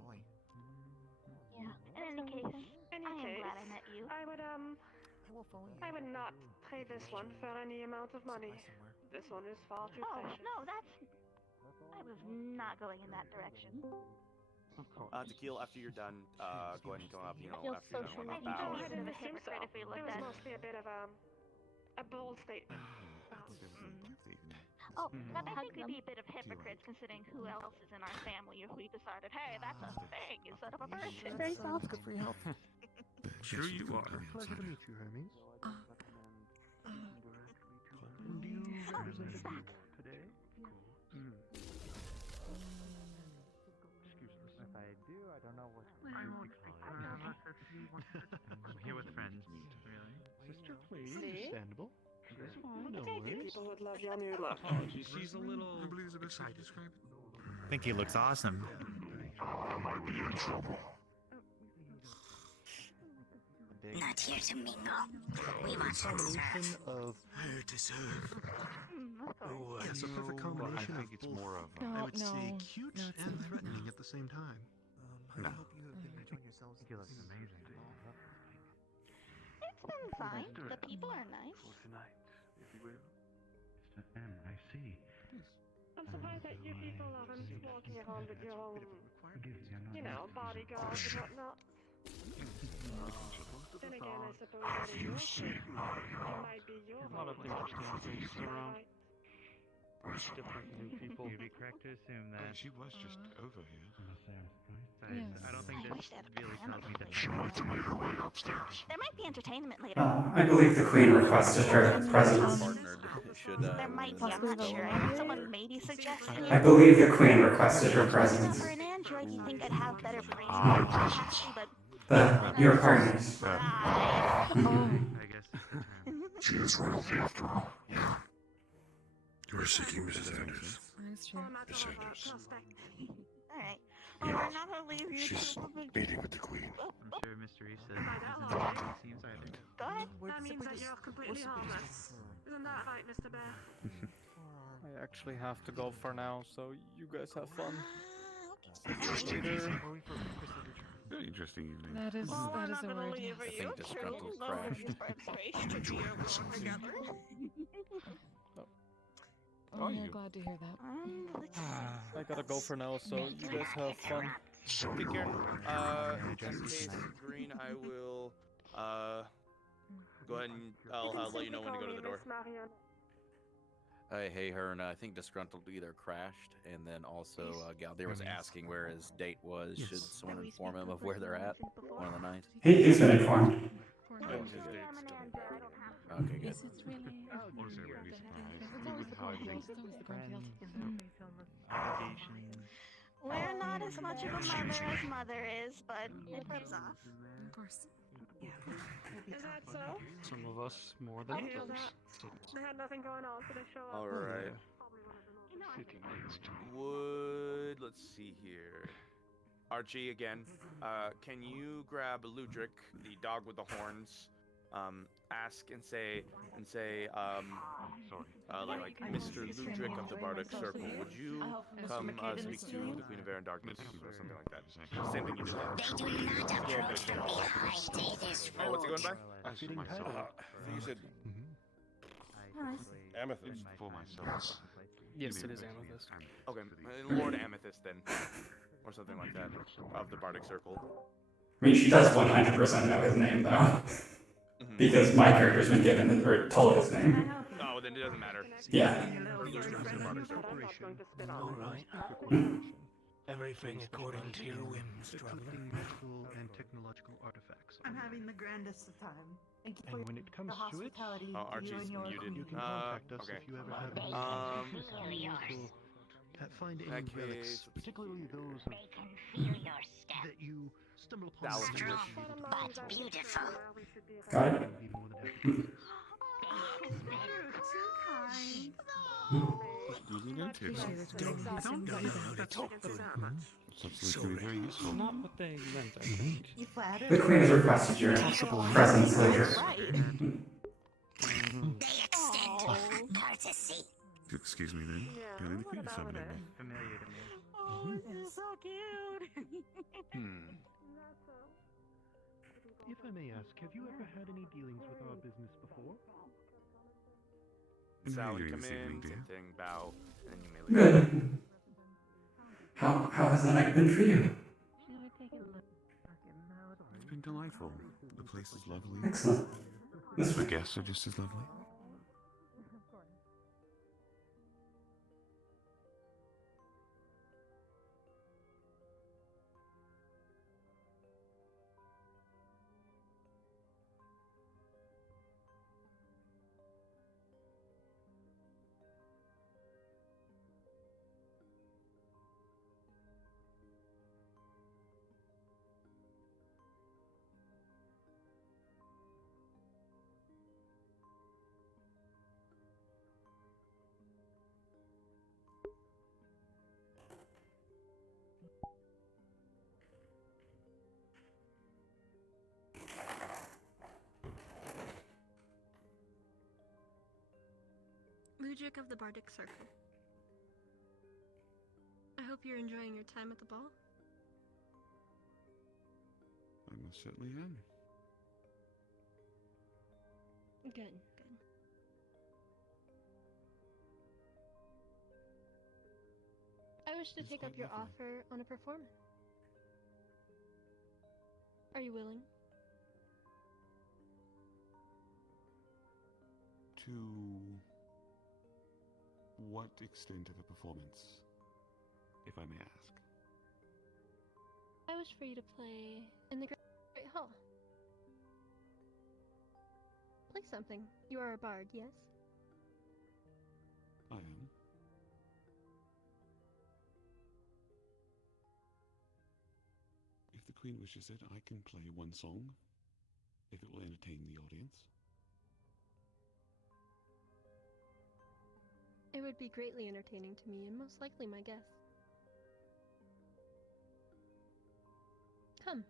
Boy. Yeah. In any case, I am glad I met you. I would will follow you. I would not trade this one for any amount of money. This one is far too precious. No, that's. I was not going in that direction. Of course. Dakil, after you're done, go ahead and come up, Feels after you're done with I the think bow. I'd be a bit of a hypocrite if we It looked was at. mostly a bit of a bold statement. Oh, but I think we'd be a bit of hypocrites considering who else is in our family if we decided, hey, that's a thing instead of a person. Very soft. Good for your health. Sure you are. Pleasure to meet you, Hermes. Do you represent stop. today? Excuse me. If I do, I don't know what. I'm here with friends. Really? Sister, please. See? Understandable. That's fine. No Okay, worries. people would love your new look. Apologies. She's a little. I believe it's a bit side describe. I think he looks awesome. I might be in trouble. Not here to mingle. We want to deserve. Of deserve. Oh, Yes, a perfect combination. I think it's more of I a... would say cute and threatening at the same time. No. I hope you have been enjoying yourselves. He looks amazing. It's been fine. The people are nice. For tonight, if you will. Mr. M, I see. I'm surprised that you people aren't walking around with your own, bodyguards and whatnot. Then again, I suppose that is your thing. It might be your A lot of interesting things around. Different new people. You'd be correct to assume that. She was just over here. But I don't think this really tells me that. She might have made her way upstairs. There might be entertainment later. I believe the Queen requested her presence. There might be, I'm not sure. I think someone maybe suggested I believe the Queen requested her presence. For an android, you think I'd have better brains than capacity, but Your partners. I guess. She is royalty after all. You are seeking Mrs. Anders. That's true. Miss Anders. alright. Well, we're not gonna leave you She's to meeting with the Queen. I'm sure Mr. Issa isn't the way it seems either. Go ahead. That means that you're completely harmless. Isn't that right, Mr. Bear? I actually have to go for now, so you guys have fun. Very interesting evening. That is Well, we're a not gonna word. leave Yes. you. think Disgruntled crashed. To be alone together. Oh, yeah, glad to hear that. I gotta go for now, so you guys have fun. Take care. In case Green, I will go ahead and I'll let you know when to go to the door. Hey, Hearn, I think Disgruntled either crashed, and then also Galdir was asking where his date was. Should someone inform him of where they're at one of the nights? He's been informed. Okay, good. Yes, it's really. We're not as much of a mother as mother is, but it rubs off. Of course. Is that so? Some of us more I than feel others. that. They had nothing going on, so they show up. Alright. Sitting next to me. Let's see here. Archie, again, can you grab Ludric, the dog with the horns, ask and say, like Mr. Ludric of the Bardic Circle, would you come speak to the Queen of Air and Darkness or something like that? Same thing you did then. They do not approach from behind. It is Oh, what's it going by? I think you said amethyst for myself. Yes, it is Amethyst. Okay, Lord Amethyst then, or something like that, of the Bardic Circle. I mean, she does 100% know his name, though. Because my character's been given, or told his name. Oh, then it doesn't matter. Yeah. Alright. Everything according to your whims, traveler. Medical and technological artifacts. I'm having the grandest of time. Thank you for And when it comes the to it, hospitality. Archie's you and your muted. you can contact us Okay. if you ever have any find any Okay. relics, particularly those They can feel your step. that you stumble upon. Subtle, but beautiful. Got it? I'd be more than happy to assist. Easy notice. It's absolutely very useful. Not what they meant, I think. You flatter. The Queen has requested your presence later. They extend courtesy. Excuse me then. Can the Queen summon me? Familiar to me. Oh, this is so cute. If I may ask, have you ever had any dealings with our business before? Sally, Doing come this in, evening, dear? same thing, bow, and you may leave. Good. How has the night been for you? It's been delightful. The place is lovely. Excellent. The guests are just as lovely. Ludric of the Bardic Circle. I hope you're enjoying your time at the ball. I most certainly am. Good. I wish to take up your offer on a performance. Are you willing? To what extent of a performance, if I may ask? I wish for you to play in the Great Hall. Play something. You are a bard, yes? I am. If the Queen wishes it, I can play one song, if it will entertain the audience. It would be greatly entertaining to me and most likely my guests. Come.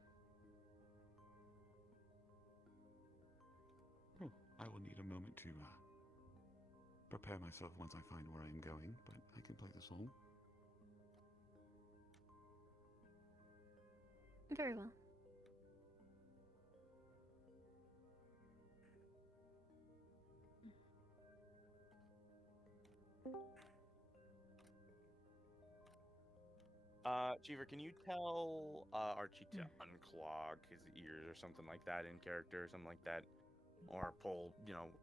Oh, I will need a moment to prepare myself once I find where I am going, but I can play the song. Very well. Cheever, can you tell Archie to unclog his ears or something like that in character or something like that? Or pull,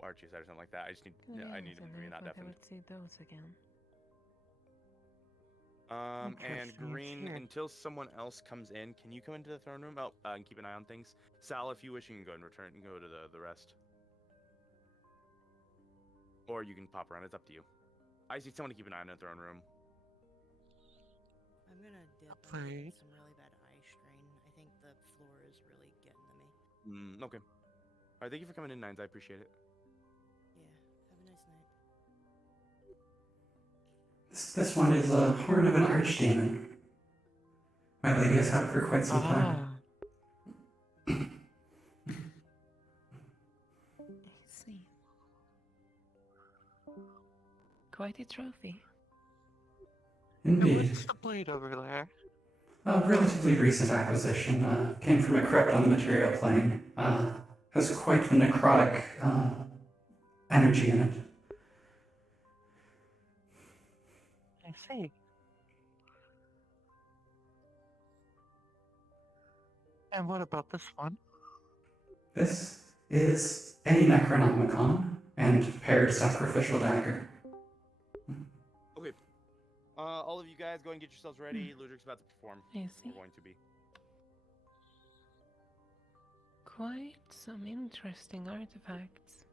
Archie's head or something like that. I just need, I need him to be not deafened. see those again. And Green, Here. until someone else comes in, can you come into the throne room? Oh, and keep an eye on things. Sal, if you wish, you can go and return and go to the rest. Or you can pop around, it's up to you. I just need someone to keep an eye on the throne room. I'm gonna dip. Play. I'm getting some really bad eye strain. I think the floor is really getting to me. Okay. Alright, thank you for coming in, Nines. I appreciate it. Yeah, have a nice night. This one is a horn of an archdemon. My lady has had it for quite some time. quite a trophy. Indeed. What's the blade over there? A relatively recent acquisition. Came from a crypt on the material plane. Has quite the necrotic energy in it. I see. And what about this one? This is a Necronomicon and paired sacrificial dagger. Okay. All of you guys go and get yourselves ready. Ludwig's about to perform. I see. We're going to be. Quite some interesting artifacts.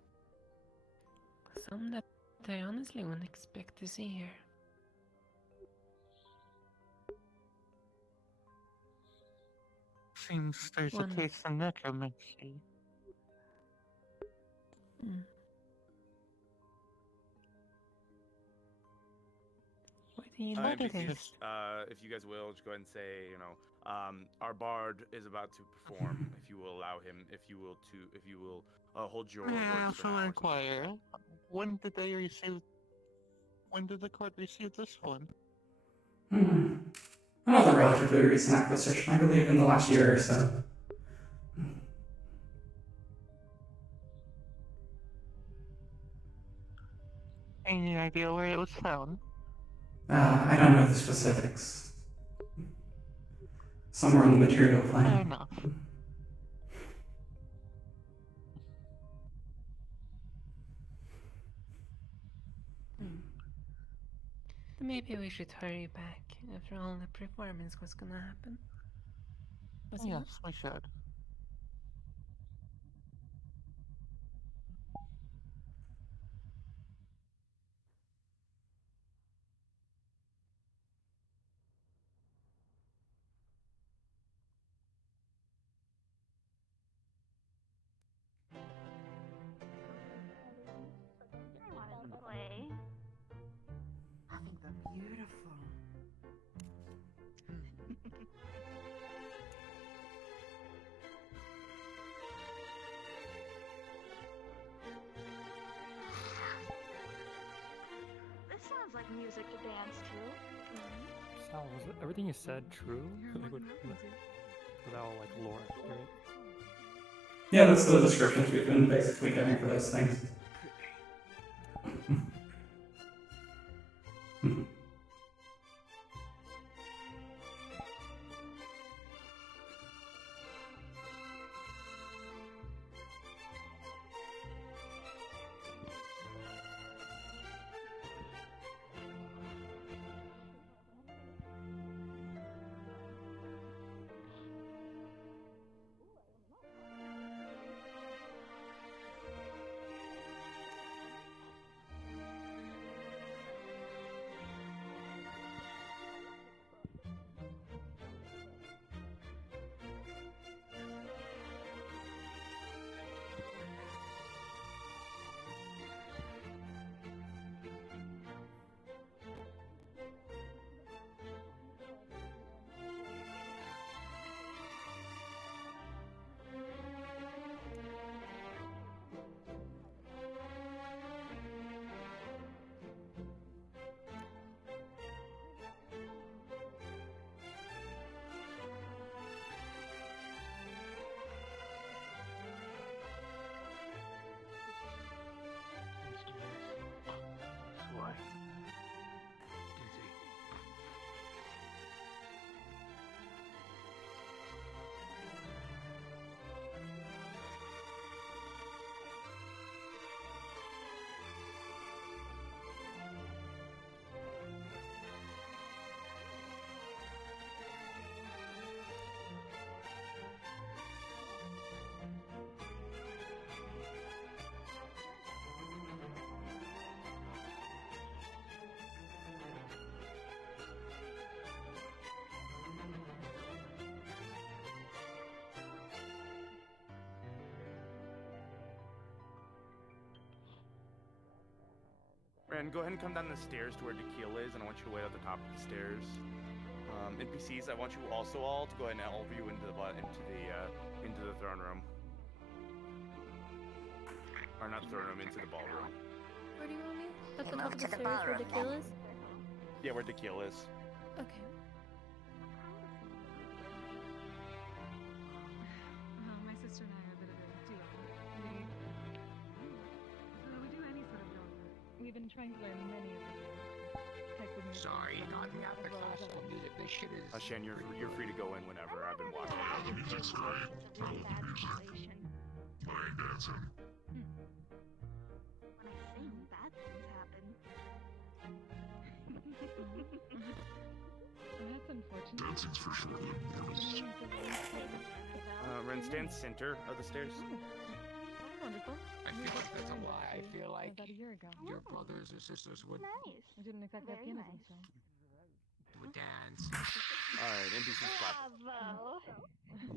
Some that I honestly wouldn't expect to see here. Seems there's a case in necromancy. What do you NPCs, if you guys will, just go ahead and say, our bard is about to perform. If you will allow him, if you will hold your May I words for also now. inquire, when did the court receive this one? Another relatively recent acquisition, I believe in the last year or so. Any idea where it was found? I don't know the specifics. Somewhere on the material plane. Fair enough. Maybe we should hurry back. After all, the performance was gonna happen. Yes, we should. I wanted to play. I think they're beautiful. This sounds like music to dance to. Sal, was everything you said true? Like, without like lore accurate? Yeah, that's the descriptions we've been basically getting for those things. Why? Ren, go ahead and come down the stairs to where Dakil is, and I want you to wait at the top of the stairs. NPCs, I want you also all to go ahead and elbow you into the throne room. Or not the throne room, into the ballroom. Where do you want me? At You the top move of to the the stairs where the ballroom, kill then. is? Yeah, where the kill is. Okay. My sister and I are a bit of a duo. We do any sort of genre. We've been trying to learn many of the types of music. Sorry, not me after classical music. This shit is. Shen, you're free to go in whenever. I've been watching. The music's great. It's a really bad situation. Playing dancing. When I sing, bad things happen. That's unfortunate. Dancing's for sure the worst. Ren, stand center of the stairs. That's wonderful. I feel like that's a lie. I feel like About a year ago. your brothers or sisters would Nice. I didn't exactly have Very pianism, nice. so. would dance. Alright, NPCs clap. Bravo.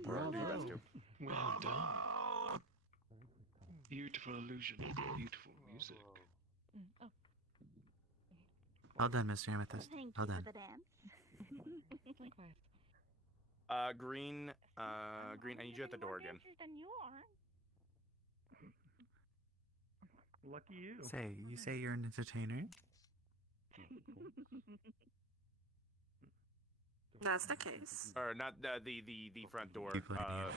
Bravo. You guys do. Well done. Beautiful illusion. Beautiful music. Oh. Well done, Mr. Amethyst. Thank Well you done. for the dance. Likewise. Green, Green, I need you at the door again. Than you are. Lucky you. You say you're an entertainer? That's the case. Or not the front door. You play the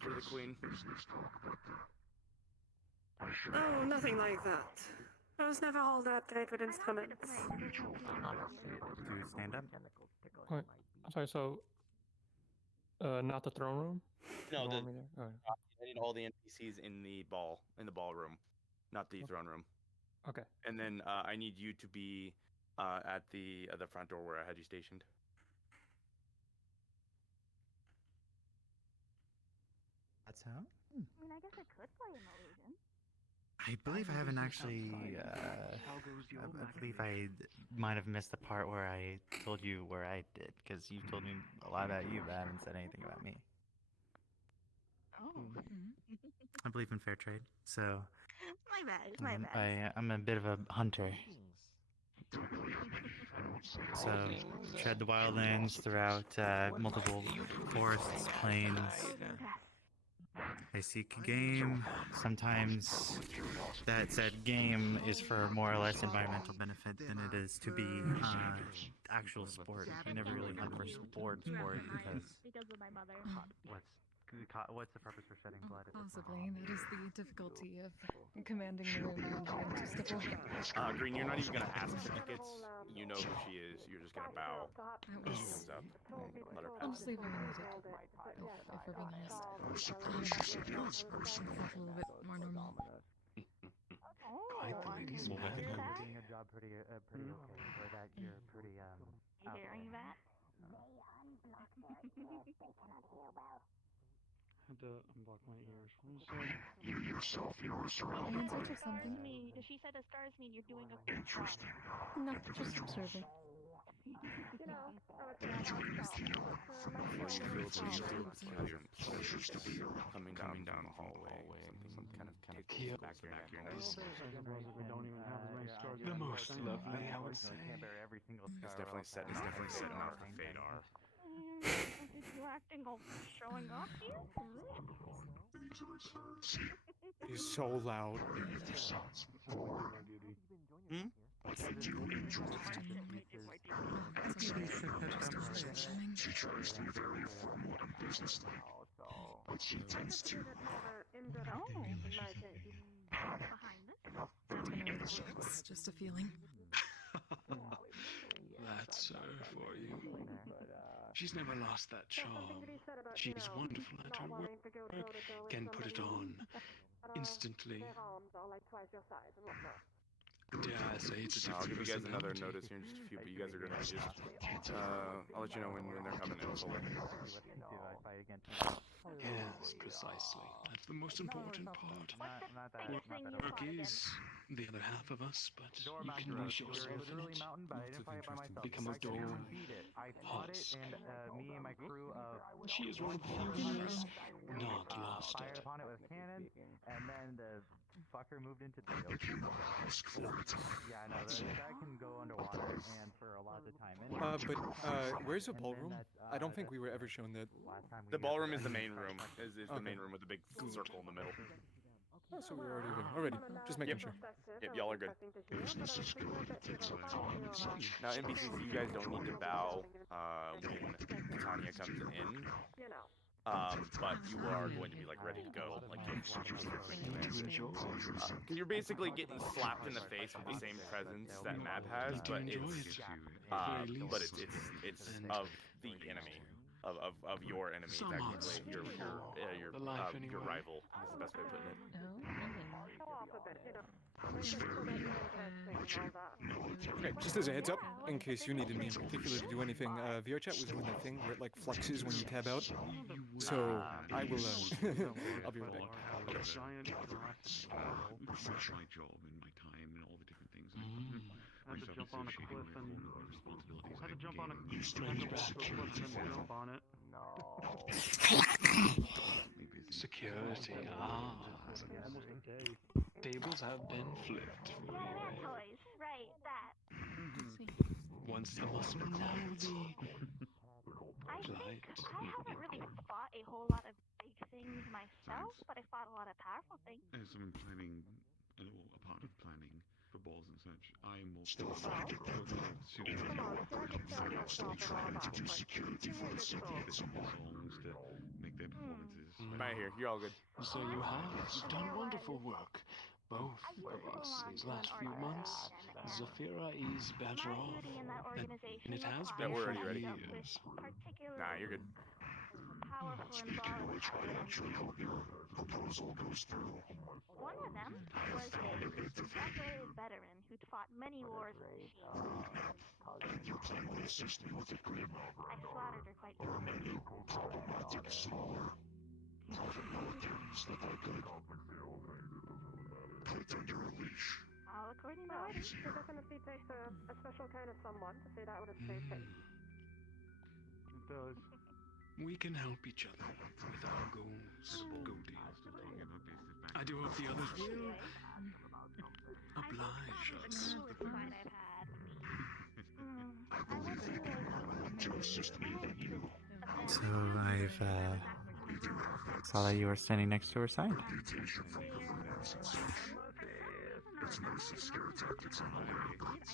For the queen. Oh, nothing like that. I was never all that great with instruments. To stand up? Wait, I'm sorry, so, not the throne room? No, You the, want me there? Okay. I need all the NPCs in the ballroom, not the throne room. Okay. And then I need you to be at the front door where I had you stationed. That's how? I mean, I guess I could play an illusion. I believe I haven't actually. I believe I might have missed the part where I told you where I did, because you told me a lot about you, but I haven't said anything about me. Oh. I believe in fair trade, so. My bad. My bad. I'm a bit of a hunter. So, tread the wildlands throughout multiple forests, plains. I seek game. Sometimes that said game is for more or less environmental benefit than it is to be actual sport. I never really hunt for sport Because of my mother. what's the purpose for shedding blood? Possibly. That is the difficulty of commanding the room and having to scuffle. Green, you're not even gonna ask tickets. You know who she is. You're just gonna bow. That When was... she comes up. Let her I'll pass. just leave it muted, if we're being honest. I'm surprised you said yes, person. That's a little bit more normal. Quite the ladies' man. Doing a job pretty okay, or that you're pretty You hearing that? Had to unblock my ears. What was that? You yourself, you're a surrounded Means by or something? She said the stars mean you're doing a interesting, No, just observing. She feels a presence coming down the hallway. Something kind of tickles the back of your neck. We don't even have as many stars. The most lovely, I would say. It's definitely set enough for Fadar. You acting all showing off here? He's so loud. Hmm? I think you enjoy She tries to be very formal and businesslike, but she tends to It's just a feeling. That's her for you. She's never lost that charm. She's wonderful at her work, can put it on instantly. Dare I say it's a I'll give you guys another personality. notice here in just a few, but you guys are gonna just I'll let you know when they're coming in fully. Yes, precisely. That's the most important part. Work is the other half of us, but you can lose yourself in it. Become adored. Hot. She is one of the few who has not lost it. And then the fucker moved into the ocean. Yeah, I know, that can go underwater and for a lot of the time. Where's the ballroom? I don't think we were ever shown that. The ballroom is the main room. Is the main room with the big circle in the middle. Oh, so we're already good. Already. Just making sure. Yep, y'all are good. Business is good. It takes some time and such. Now, NPCs, you guys don't need to bow when Titania comes in. But you are going to be like ready to go, like you're basically getting slapped in the face with the same presence that Mab has, but it's of the enemy, of your enemy, technically, your rival is the best way of putting it. Okay, just as a heads up, in case you needed me in particular to do anything, VRChat was doing that thing where it like fluxes when you tab out. So I will, I'll be right back. That's my job and my time and all the different things I put myself associating with, all the responsibilities I gain. Strange security for jump on it. security. Almost a day. Tables have been flipped for you. Toys, right, that. Once the muscle, now the I think light. I haven't really fought a whole lot of big things myself, but I fought a lot of powerful things. As someone planning, a part of planning for balls and such, I'm also Still trying to do security for the city. songs to make their performances. Right here, you're all good. So you've done wonderful work. Both these last few months, Zafira is better off than it has been for years. Nah, you're good. Speaking of which, I actually hope your proposal goes through. One of them was a decorated veteran who'd fought many wars with machines. You plan to assist me with it, Grim? I slaughtered her quite easily. Problematic smaller. Nothing more things that I could put under a leash. All according to orders. It definitely takes a special kind of someone to say that with a straight face. It does. We can help each other with our goals, Goldie. I do hope the others will oblige us. So I've saw that you were standing next to her side.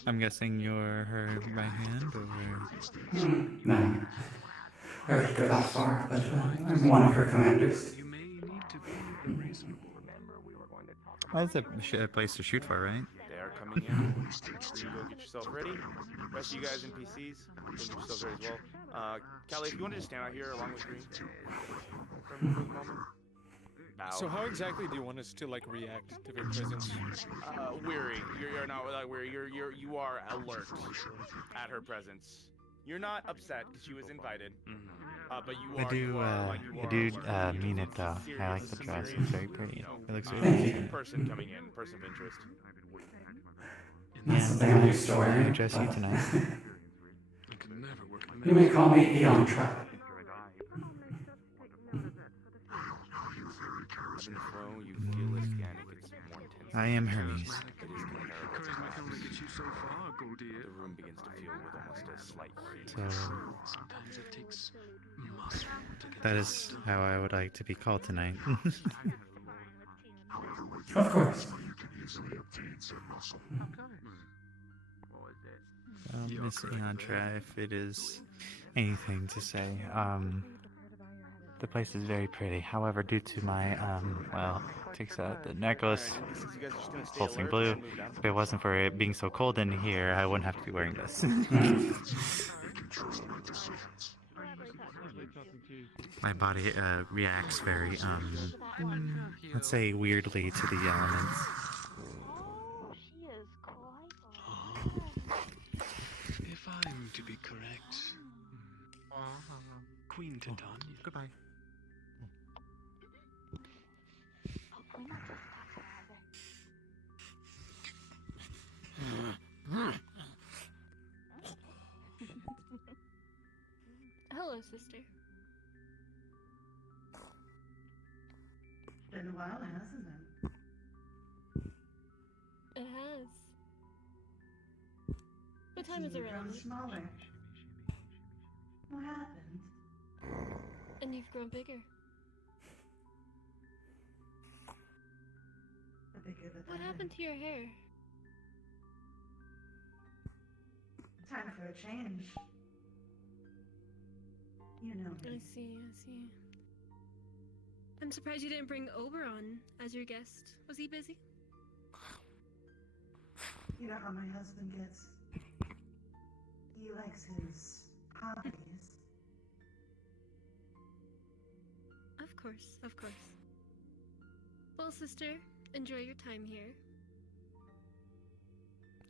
I'm guessing you're her right hand, or? No. I would go that far, but I'm one of her commanders. You may need to be reasonable. Well, that's a place to shoot for, right? They are coming in. So you go get yourself ready. Rest of you guys NPCs, go get yourselves ready as well. Callie, if you want to just stand out here along with Green for the moment. Bow. So how exactly do you want us to like react to their presence? Weary. You're not weary. You are alert at her presence. You're not upset because she was invited. But you are. I do mean it though. I like the dress. It's very pretty. It looks really Thank you. good. Person coming in. Person of interest. That's something I'm used to wearing. I dress you tonight. You may call me Iantra. I am Hermes. The room begins to feel with almost a slight heat. So Sometimes it takes muscle to get that is how I would like to be called tonight. Of course. Miss Iantra, if it is anything to say, the place is very pretty. However, due to my, takes out the necklace, pulsing blue. If it wasn't for it being so cold in here, I wouldn't have to be wearing this. My body reacts very, let's say, weirdly to the elements. She is quite If I'm to be correct, Queen Titania. Goodbye. Hello, sister. Been a while, hasn't it? It has. What time is it You've grown around? smaller. What happened? And you've grown bigger. bigger the better. What happened to your hair? Time for a change. You know I me. see, I see. I'm surprised you didn't bring Oberon as your guest. Was he busy? You know how my husband gets. He likes his hobbies. Of course, of course. Well, sister, enjoy your time here.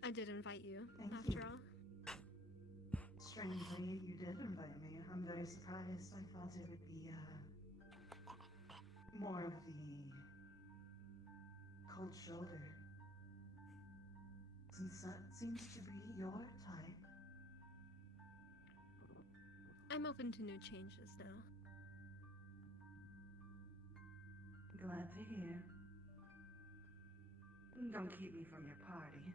I did invite you, after all. Strangely, you did invite me. I'm very surprised. I thought it would be, more of the cold shoulder. Since that seems to be your type. I'm open to new changes now. Glad to hear. Don't keep me from your party.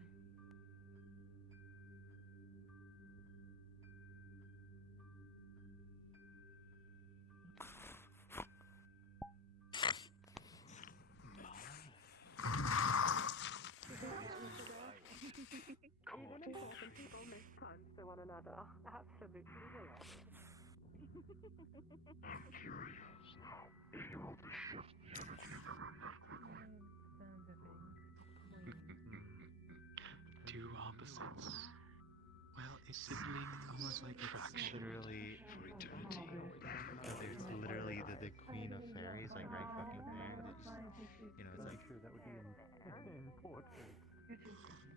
Even important people make time for one another. Absolutely will. I'm curious now. If you will be shift the energy in the room that quickly. Two opposites. Well, it's sibling Almost like it's literally for eternity. There's literally the queen of fairies, like right fucking there. That just, it's like sure that would be important.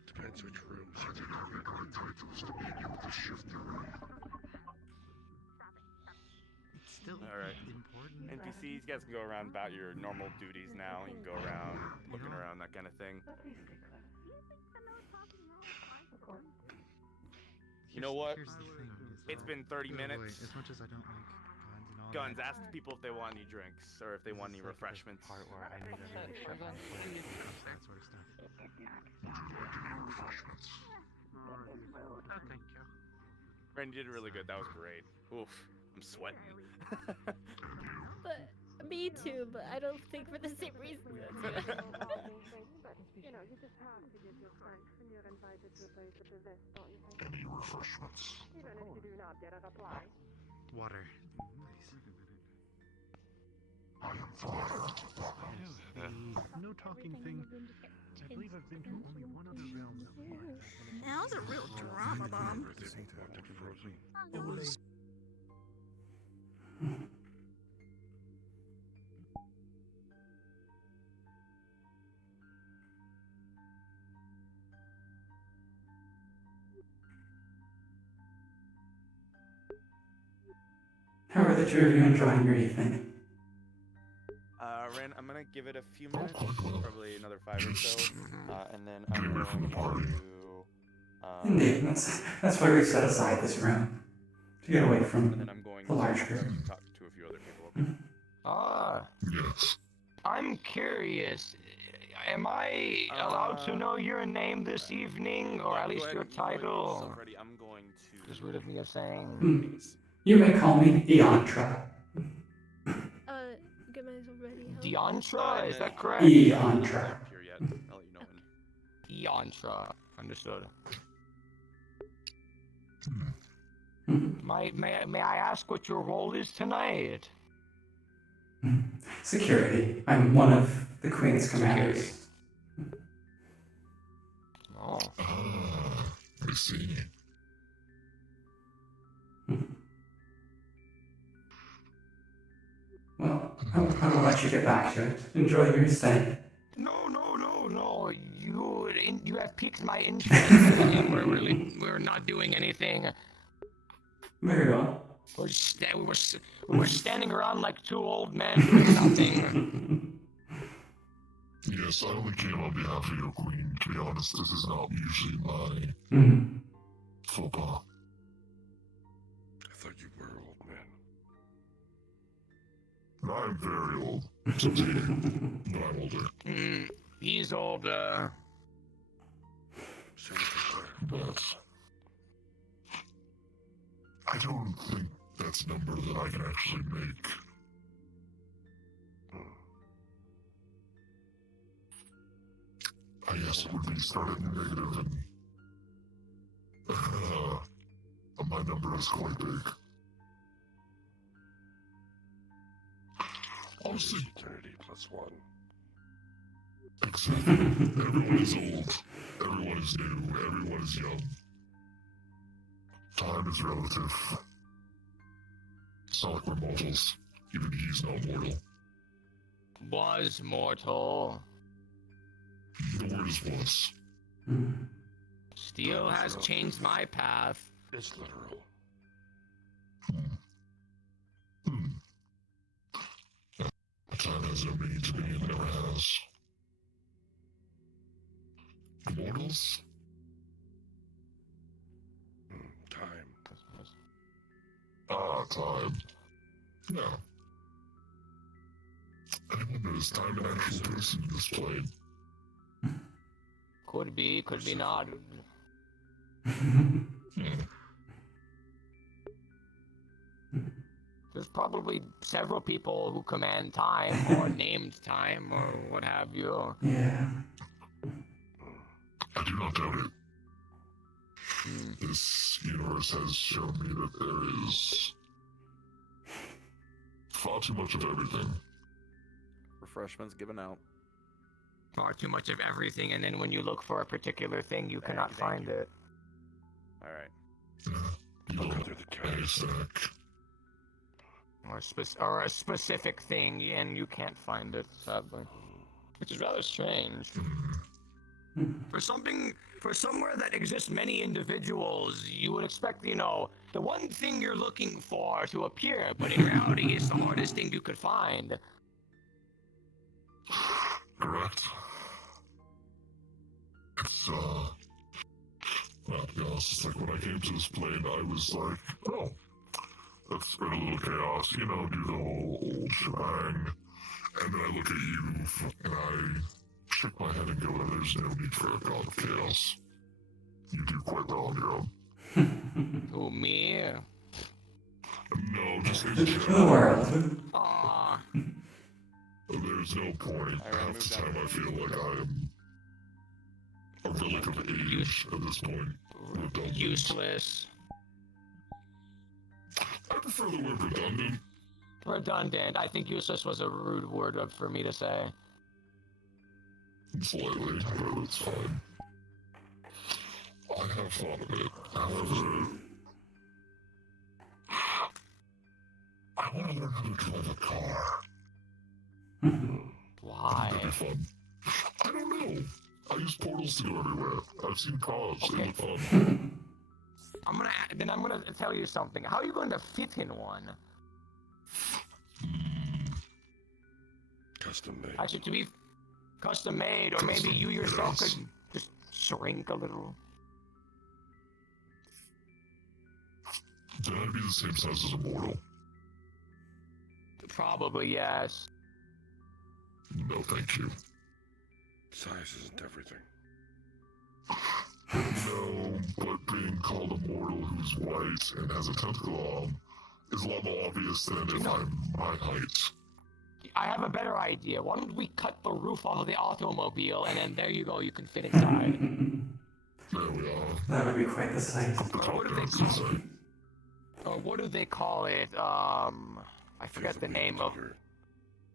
Depends which rooms you take on the great titles to make you the shift the room. it's still Alright. important. NPCs, you guys can go around about your normal duties now. You can go around, looking around, that kind of thing. You know what? Here's the thing. It's been 30 minutes. As much as I don't like guns and all Guns, that. ask people if they want any drinks or if they want any refreshments. Part where I need to really shut my foot when it comes to that sort of stuff. Refreshments. Oh, thank you. Randy did really good. That was great. Oof, I'm sweating. But me too, but I don't think for the same reason. But, you know, you just have to give your strength when you're invited to a place such as this, don't you think? Any refreshments? Even if you do not get a reply. Water. I am fire. No talking thing. I believe I've been to only one other realm that works. That was a real drama bomb. How are the two of you enjoying your evening? Ren, I'm gonna give it a few minutes, probably another 5 or so, and then I'm going to. Indeed, that's why we set aside this room. To get away from and then I'm going the large group. to talk to a few other people. Yes. I'm curious. Am I allowed to know your name this evening, or at least your title? So, Freddy, I'm going to. Is weird of me of saying. You may call me Iantra. Get myself ready. Iantra, is that correct? Iantra. Here yet. I'll let you know when. Iantra. Understood. Hmm. May I ask what your role is tonight? Security. I'm one of the Queen's commanders. Oh. I see. Well, I will let you get back to it. Enjoy your stay. No. You have piqued my interest. And we're not doing anything. Very well. We're standing around like two old men doing nothing. Yes, I only came on behalf of your queen. To be honest, this is not usually my faux pas. I thought you were old man. I'm very old. But I'm older. He's older. But I don't think that's a number that I can actually make. I guess it would be started negative and my number is quite big. I'll see. Eternity plus 1. Exactly. Everyone is old. Everyone is new. Everyone is young. Time is relative. It's not like we're mortals. Even he's not mortal. Was mortal. The word is was. Steel has changed my path. It's literal. Time has no meaning to me and never has. Mortals? Time. Time. No. Anyone knows time an actual person in this plane? Could be not. There's probably several people who command time, or named time, or what have you. Yeah. I do not doubt it. This universe has shown me that there is far too much of everything. Refreshments given out. Far too much of everything, and then when you look for a particular thing, you cannot find it. Alright. Or a specific thing, and you can't find it, sadly. Which is rather strange. For somewhere that exists many individuals, you would expect, the one thing you're looking for to appear, but in reality, it's the hardest thing you could find. Correct. It's, well, to be honest, it's like when I came to this plane, I was like, oh, let's spread a little chaos, do the whole old shebang. And then I look at you, and I shake my head and go, there's no need for a god of chaos. You do quite well on your own. Who, me? No, just in The general. world. Aww. There's no point. Half the time I feel like I am a relic of age at this point. Redundant. Useless. I prefer the word redundant. Redundant. I think useless was a rude word for me to say. Slightly, but it's fine. I have thought of it. However, I want to learn how to drive a car. Why? That'd be fun. I don't know. I use portals to go everywhere. I've seen cars. They look fun. I'm gonna tell you something. How are you going to fit in one? Custom made. Actually, to be custom made, or maybe you yourself could just shrink a little. Then I'd be the same size as a mortal. Probably, yes. No, thank you. Size isn't everything. No, but being called a mortal who's white and has a tentacle arm is a lot more obvious than if I'm my height. I have a better idea. Why don't we cut the roof off of the automobile, and then there you go, you can fit inside. There we are. That would be quite the sight. What do they call it? I forget the name of...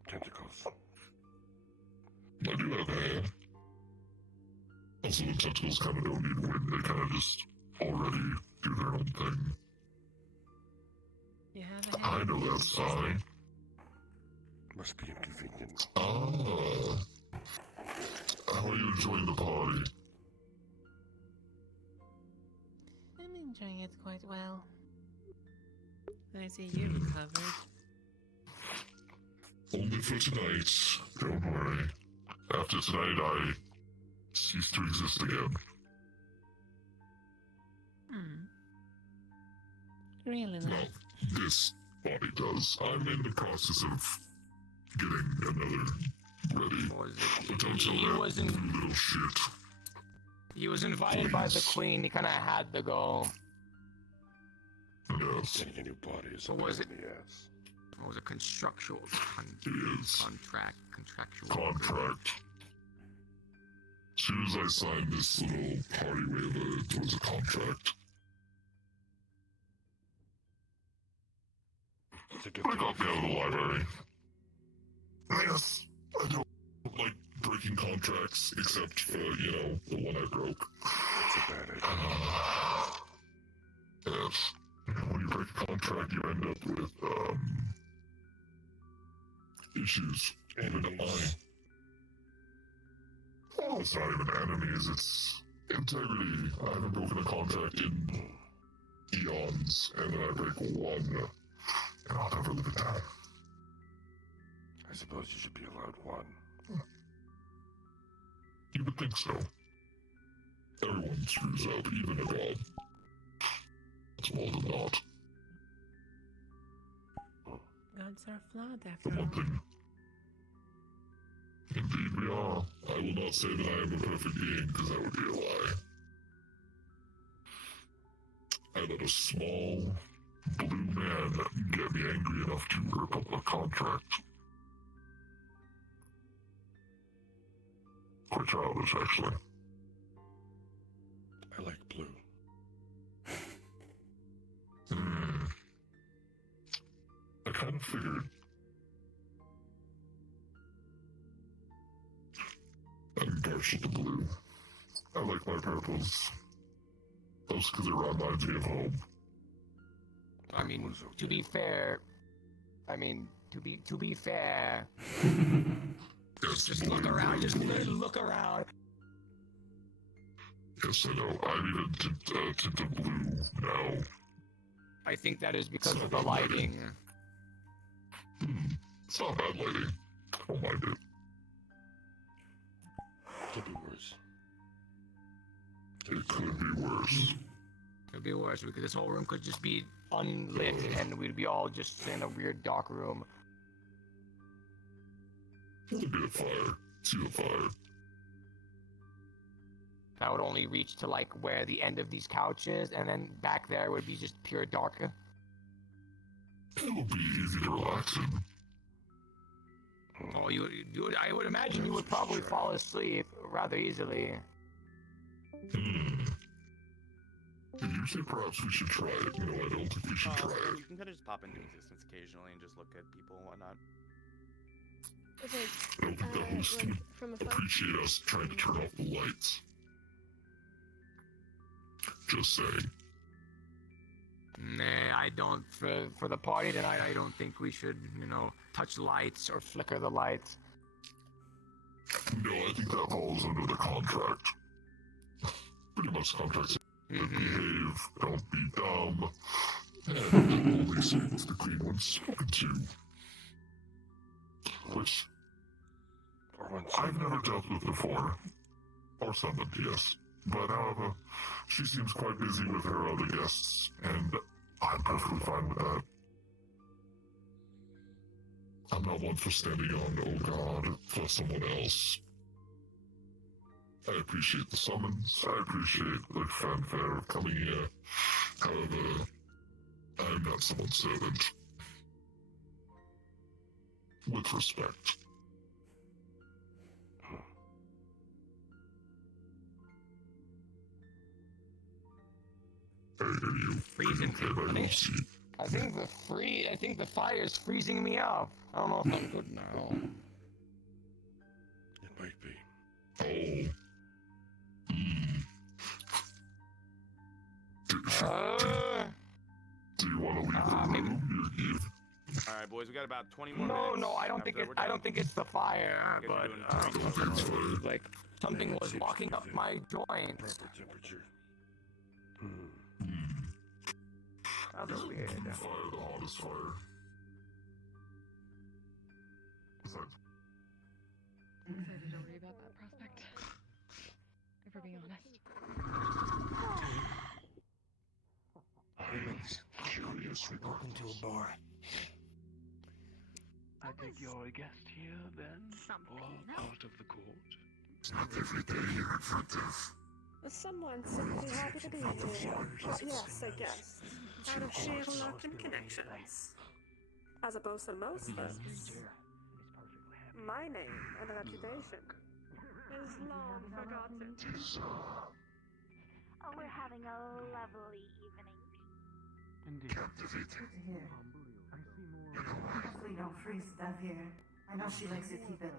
Tentacles. I do have a hand. Also, the tentacles kind of don't need wind. They kind of just already do their own thing. You have a I know that sign. Must be inconvenient. Ah. How are you enjoying the party? I'm enjoying it quite well. I see you recovered. Only for tonight. Don't worry. After tonight, I cease to exist again. Really nice. Well, this body does. I'm in the process of getting another ready. But don't tell that little shit. He was invited by the queen. He kind of had to go. Yes. Getting a new body is What was it? Yes. What was it? Contractual. Contractual. Contract. soon as I sign this little party waiver towards a contract, I got me out of the library. Yes, I don't like breaking contracts, except for, the one I broke. That's a bad idea. Yes. When you break a contract, you end up with, issues. Even Oh, it's not even enemies, it's integrity. I haven't broken a contract in eons, and then I break one, and I'll never live it down. I suppose you should be allowed one. You would think so. Everyone screws up, even a god. It's more than not. Gods are flawed after all. One thing. Indeed we are. I will not say that I am a perfect being, because that would be a lie. I let a small, blue man get me angry enough to rip up a contract. Quite childish, actually. I like blue. I kind of figured. I'm partial to blue. I like my purples. That's because it reminds me of home. I mean, to be fair, just look around, just look around. Yes, I know. I'm even tinted blue now. I think that is because of the lighting. It's not bad lighting. I don't mind it. Could be worse. It could be worse. Could be worse because this whole room could just be unlit and we'd be all just in a weird dark room. There'd be a fire. See the fire. That would only reach to like where the end of these couches, and then back there would be just pure dark. It would be easy to relax in. Oh, I would imagine you would probably fall asleep rather easily. Did you say perhaps we should try it? No, I don't think we should try it. You can kind of just pop into existence occasionally and just look at people and whatnot. Okay. I don't think the host like, would from afar? appreciate us trying to turn off the lights. Just saying. Nah, I don't. For the party tonight, I don't think we should, touch lights or flicker the lights. No, I think that falls under the contract. Pretty much contracts. Behave, don't be dumb, and only say it's the clean ones spoken to. Which I've never dealt with before. Or summoned, yes. But however, she seems quite busy with her other guests, and I'm perfectly fine with that. I'm not one for standing on, oh god, for someone else. I appreciate the summons, I appreciate the fanfare of coming here. However, I'm not someone's servant. With respect. Hey, you. Freezing. I think the fire is freezing me up. I don't know if I'm good now. It might be. Oh. Do you want to leave the room? All right, boys, we got about 20 more minutes. No, I don't think it's the fire, but like something was locking up my joints. Temperature. That was weird. Fire, the hottest fire. I'm excited to read about that prospect. If we're being honest. Humans, curious, welcome to a bar. I think you're a guest here, then? Or part of the court. It's not every day you're in front of. Someone simply happy to be here. Yes, I guess. Out of sheer luck and connections. As opposed to most folks. My name and reputation. is long forgotten. Oh, we're having a lovely evening. Indeed. Good to hear. I see more. Hopefully don't freeze to death here. I know she likes to keep it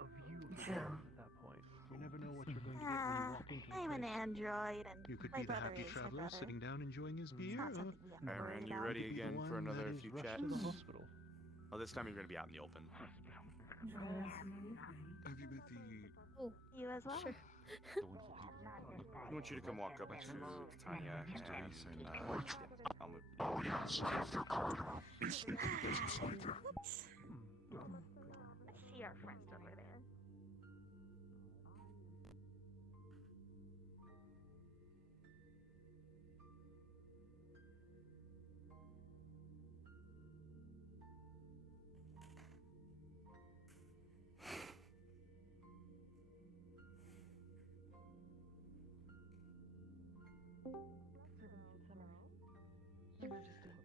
A view from chill. at that point. You never know what you're going to get when you walk into the I'm an place. android, and You could my be the brother happy is her traveler brother. sitting down enjoying his beer. Not something we have to Alright, worry Rand, you about. ready Could be the again for one another that is few rushed chats? to the hospital. Oh, this time you're gonna be out in the open. Enjoy the rest of your evening. Have you met the Oh, You as well. sure. the ones that you I want you to come walk up to Tanya and I'll move. Let's see our friends over there.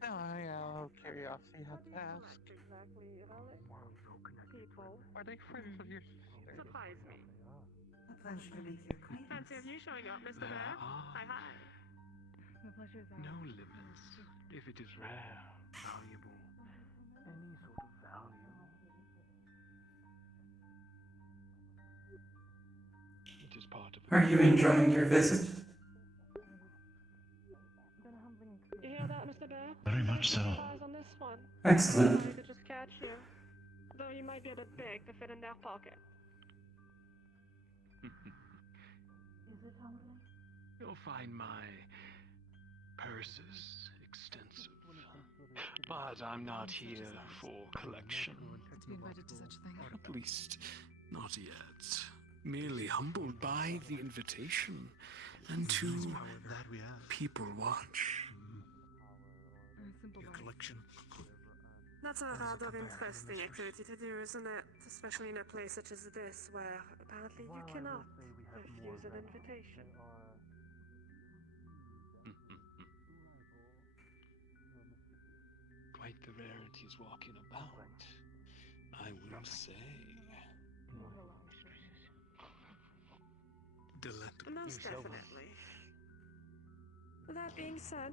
Now I curiosity had to ask. Exactly, Alex. People. Are they friends of your sister? Surprise me. A pleasure to make your acquaintance. Fancy of you showing up, Mr. Bear. Hi, hi. The pleasure's ours. No limits. If it is rare, valuable. Any sort of value. It is part of Are you enjoying your visit? You hear that, Mr. Bear? Very much so. Eyes on this one. Excellent. Sorry to just catch you. Though you might be a bit big to fit in their pocket. Is it humbling? You'll find my purse is extensive. But I'm not here for collection. To be invited to such a thing. At least, not yet. Merely humbled by the invitation and to That we have. people watch. Very simple. Your collection. That's a rather interesting activity to do, isn't it? Especially in a place such as this, where apparently you cannot refuse an invitation. Quite the rarities walking about, I will say. Most definitely. That being said,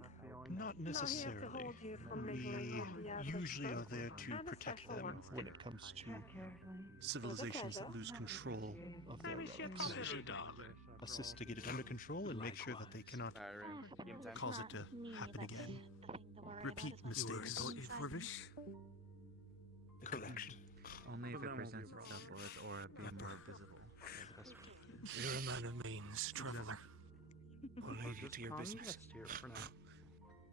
Not not here to necessarily. hold you from mingling We with the average usually are folk, there to and protect especially them ones when too. it comes to Tread carefully. civilizations that lose control of I their wish you a relics. pleasure, darling. Assist to get it under control and make sure that they cannot Game time. cause it to happen again. Repeat mistakes. The collection. Only if it presents itself or its aura being more visible. You're a man of means, traveler. I'll leave you to your business. Here for now.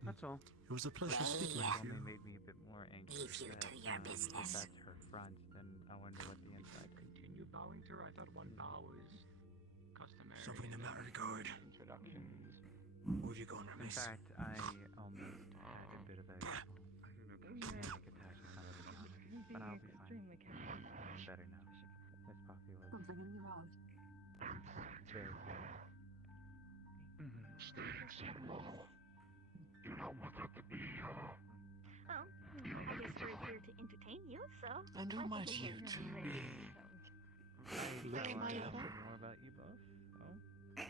That's all. It was a pleasure speaking with Only you. made me a bit more anxious. Leave you to your business. If that's her front, then I wonder what the inside is. Continue bowing to her. I thought one bow was customary. Something the matter, guard? Introductions. Where have you gone, In Remise? fact, I almost had a bit of a panic attack in front of the counter, but I'll be fine. I'm better now. Miss Poppy was Something in your eyes. very good. Well, I guess we're here to entertain you, so. And who I might think you we two can- be? Looking Looking down. down. More about you both? Oh?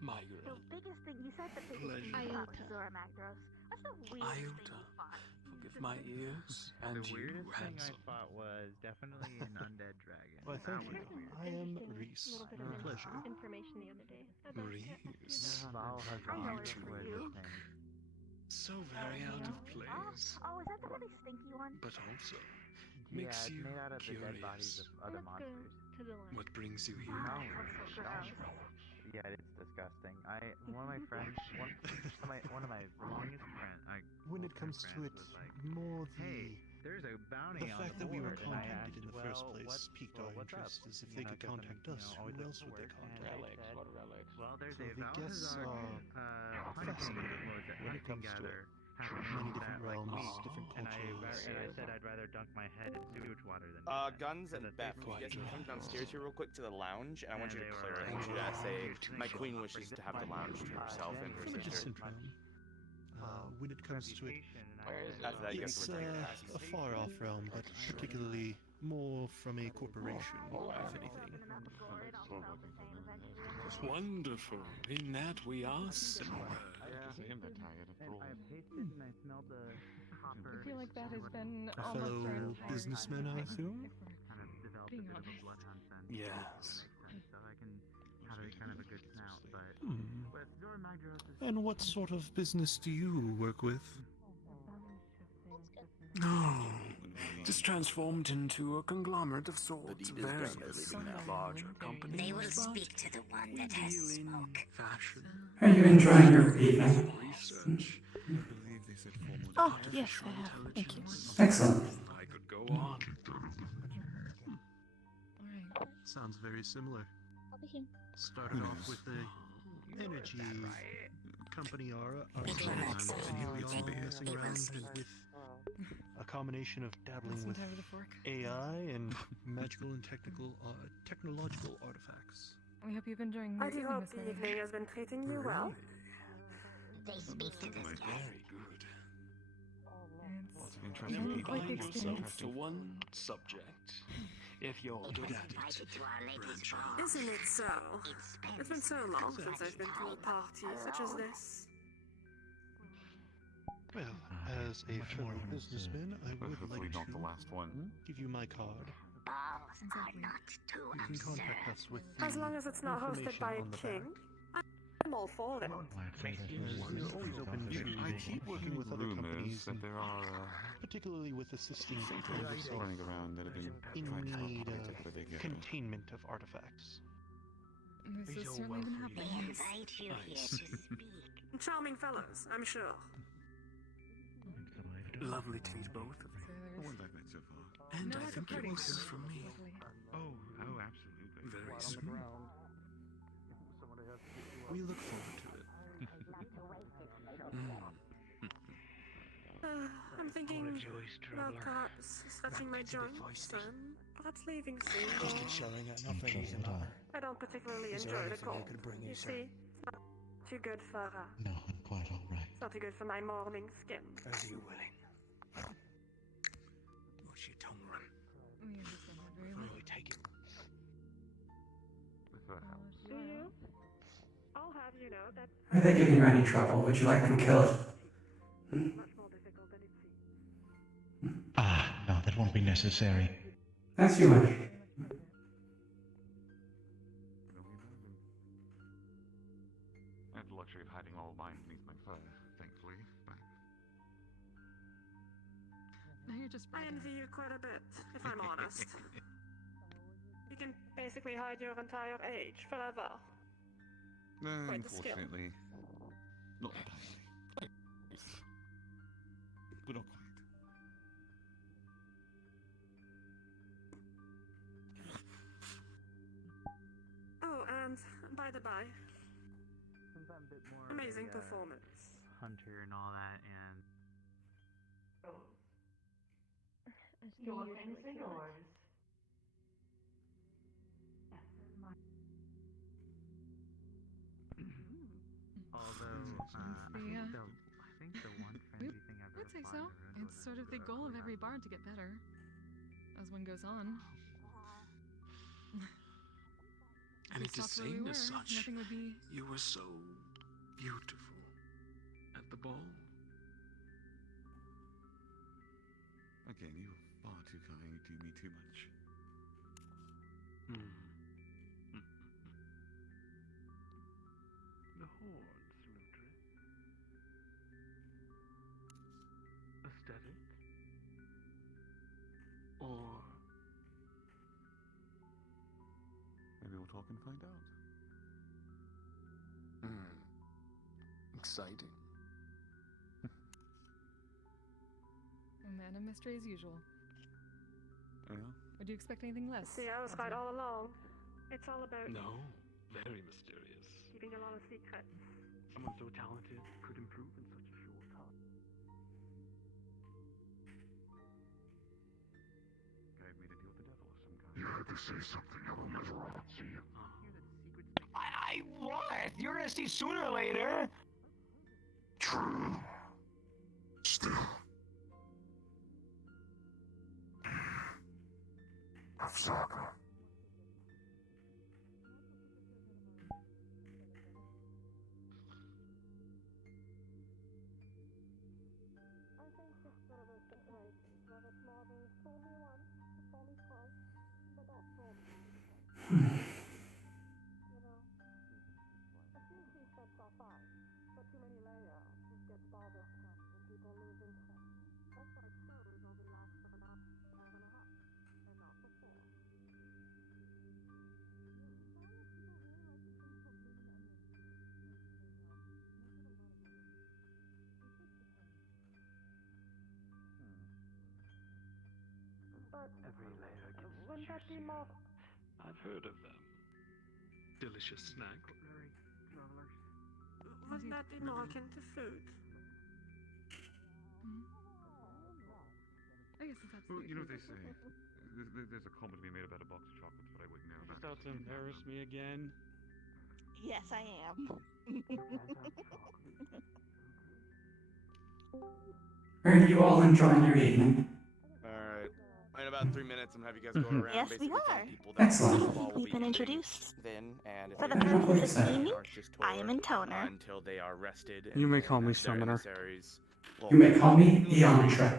Myra. The biggest thing you said, the biggest thing you Pleasure. fought was Zora Magdaros. What's the weirdest thing Iota. you fought? Forgive my ears and The you, weirdest thing I handsome. fought was definitely an undead dragon. Why, thank That you. was weird. I am Interesting Reese. little bit A of pleasure. information the other day. Reese. Valhazar for was you. the thing. So very out of place. Oh, is that the really stinky one? But also Yeah, makes it's you made out of the dead bodies curious. of other Let's go monsters. to the line. What brings you Oh, here? that's so gross. Yeah, it's disgusting. One of my friends, one of my longest friends, When it comes to it, was like, more hey, the there's a bounty the on fact the that we were board, and I contacted asked, in the first well, place piqued our what's up? interest. As if You they know, could 'cause I'm, contact you us, know, always who looking else for would they work, and contact? they Relics, said, what relics? well, there's So a the guests Valhazar are hunting, fascinating what was it, when it hunting comes to gather it. happening Many that different like realms, week, different and cultures. I said I'd rather dunk my head in sewage water than do that. Guns So and that Beth, they you guys can come downstairs here real quick to the lounge, and I want you to they were clear it. I like, want you to say, "Huge my thing. queen wishes to have the lounge to herself and her From a sister. distant realm. When it comes to it, reputation, and I Where is said, it? After that, you have to it's return your a passes. far off realm, but particularly more from a corporation, if anything. Wonderful. In that we are similar. I feel like that has been A almost our fellow entire businessman, I time. assume? If we're being honest. Yes. And what sort of business do you work with? Oh, just transformed into a conglomerate of sorts. deed is done, they're Various leaving now. larger companies. They will but speak to the one that we has deal in smoke. fashion. Are you enjoying your evening? Research. I believe they said formal Oh, yes, artificial I have. Thank you. intelligence. Excellent. I could go on. Alright. Sounds very similar. I'll be here. Started off with the energy company Aura, It will not and here we are speak. messing It will around speak. with a combination of dabbling Listen with to the fork. AI and magical and technological artifacts. We hope you've been enjoying your I do evening, hope Miss the Mary. evening has been treating you well. They speak to this guy. Very good. Lots of You interesting don't people. quite Confine yourself experience. to one subject. If you're It good was at invited it, to Our Lady's branch out. ball. Isn't it so? It spends It's been so long since much I've been to a time party such as alone. this. Well, as a fellow businessman, I would Hopefully like not to the last one. give you my card. Balls are not too You can contact absurd. us with As long as it's not hosted information by a on the king, back. I'm all for it. We're always open to I keep working with other rumors companies, that and there are particularly with assisting those running around that have been in trying to need help take of the big containment of artifacts. This These has are certainly been well for They happening. invite you here to speak. Charming fellows, I'm sure. lovely to meet both of you. The ones I've met so far. And No, I like a think you party. will hear from me Oh, absolutely. very soon. We look forward to it. I'm thinking about perhaps stretching my joints and perhaps leaving soon. Just ensuring that nothing is enough. I don't particularly Is there enjoy the anything I cold. could bring you, You sir? see, it's not too good for No, I'm quite all right. it's not too good for my morning skin. As you willing. Watch your tongue run. We understand that very well. Really take it. Do you? I'll have you know that Are they giving you any trouble? Would you like them killed? much more difficult than it seems. Ah, no, that won't be necessary. As you wish. I have the luxury of hiding all of mine beneath my fur, thankfully. But Now you're just I bragging. envy you quite a bit, if I'm honest. You can basically hide your entire age forever. no, Quite the skill. unfortunately, not entirely. But not quite. Oh, and by the by, amazing performance. Hunter and all that, and Your things are yours. although I think the one trendy thing I've I'd say ever so. found It's sort of the goal of every bard to get better as one goes on. And If it we is stopped where we seen were, as such. nothing would be. You were so beautiful at the ball. Again, you are far too kind. You do me too much. The horns, Lutri. Aesthetic? Or Maybe we'll talk and find out. Exciting. A man of mystery as usual. Yeah? Would you expect anything less? See, I was right all along. It's all about No, very mysterious. keeping a lot of secrets. someone so talented could improve in such a short time. Guy made a deal with the devil of some kind. You had to say something, I'll never answer you. I what? You're gonna see sooner or later. True. Still. Saka. Every layer gets Wouldn't that be more? I've heard of them. Delicious snack. Wouldn't that be more akin to food? I guess if that's Well, the you know what they case. say. There's a comment to be made about a box of chocolates, but I wouldn't know Just that. out to embarrass me again. Yes, I am. Are you all enjoying your evening? Alright. In about 3 minutes, I'm gonna have you guys go around. Yes, we basically telling are. people that Excellent. the ball will We've be been ending introduced. Then, and if For they the don't purpose of leave, this they evening, aren't just I am in Toner. until they are rested. You may and call me their Summoner. emissaries- well, You may call me Iantra.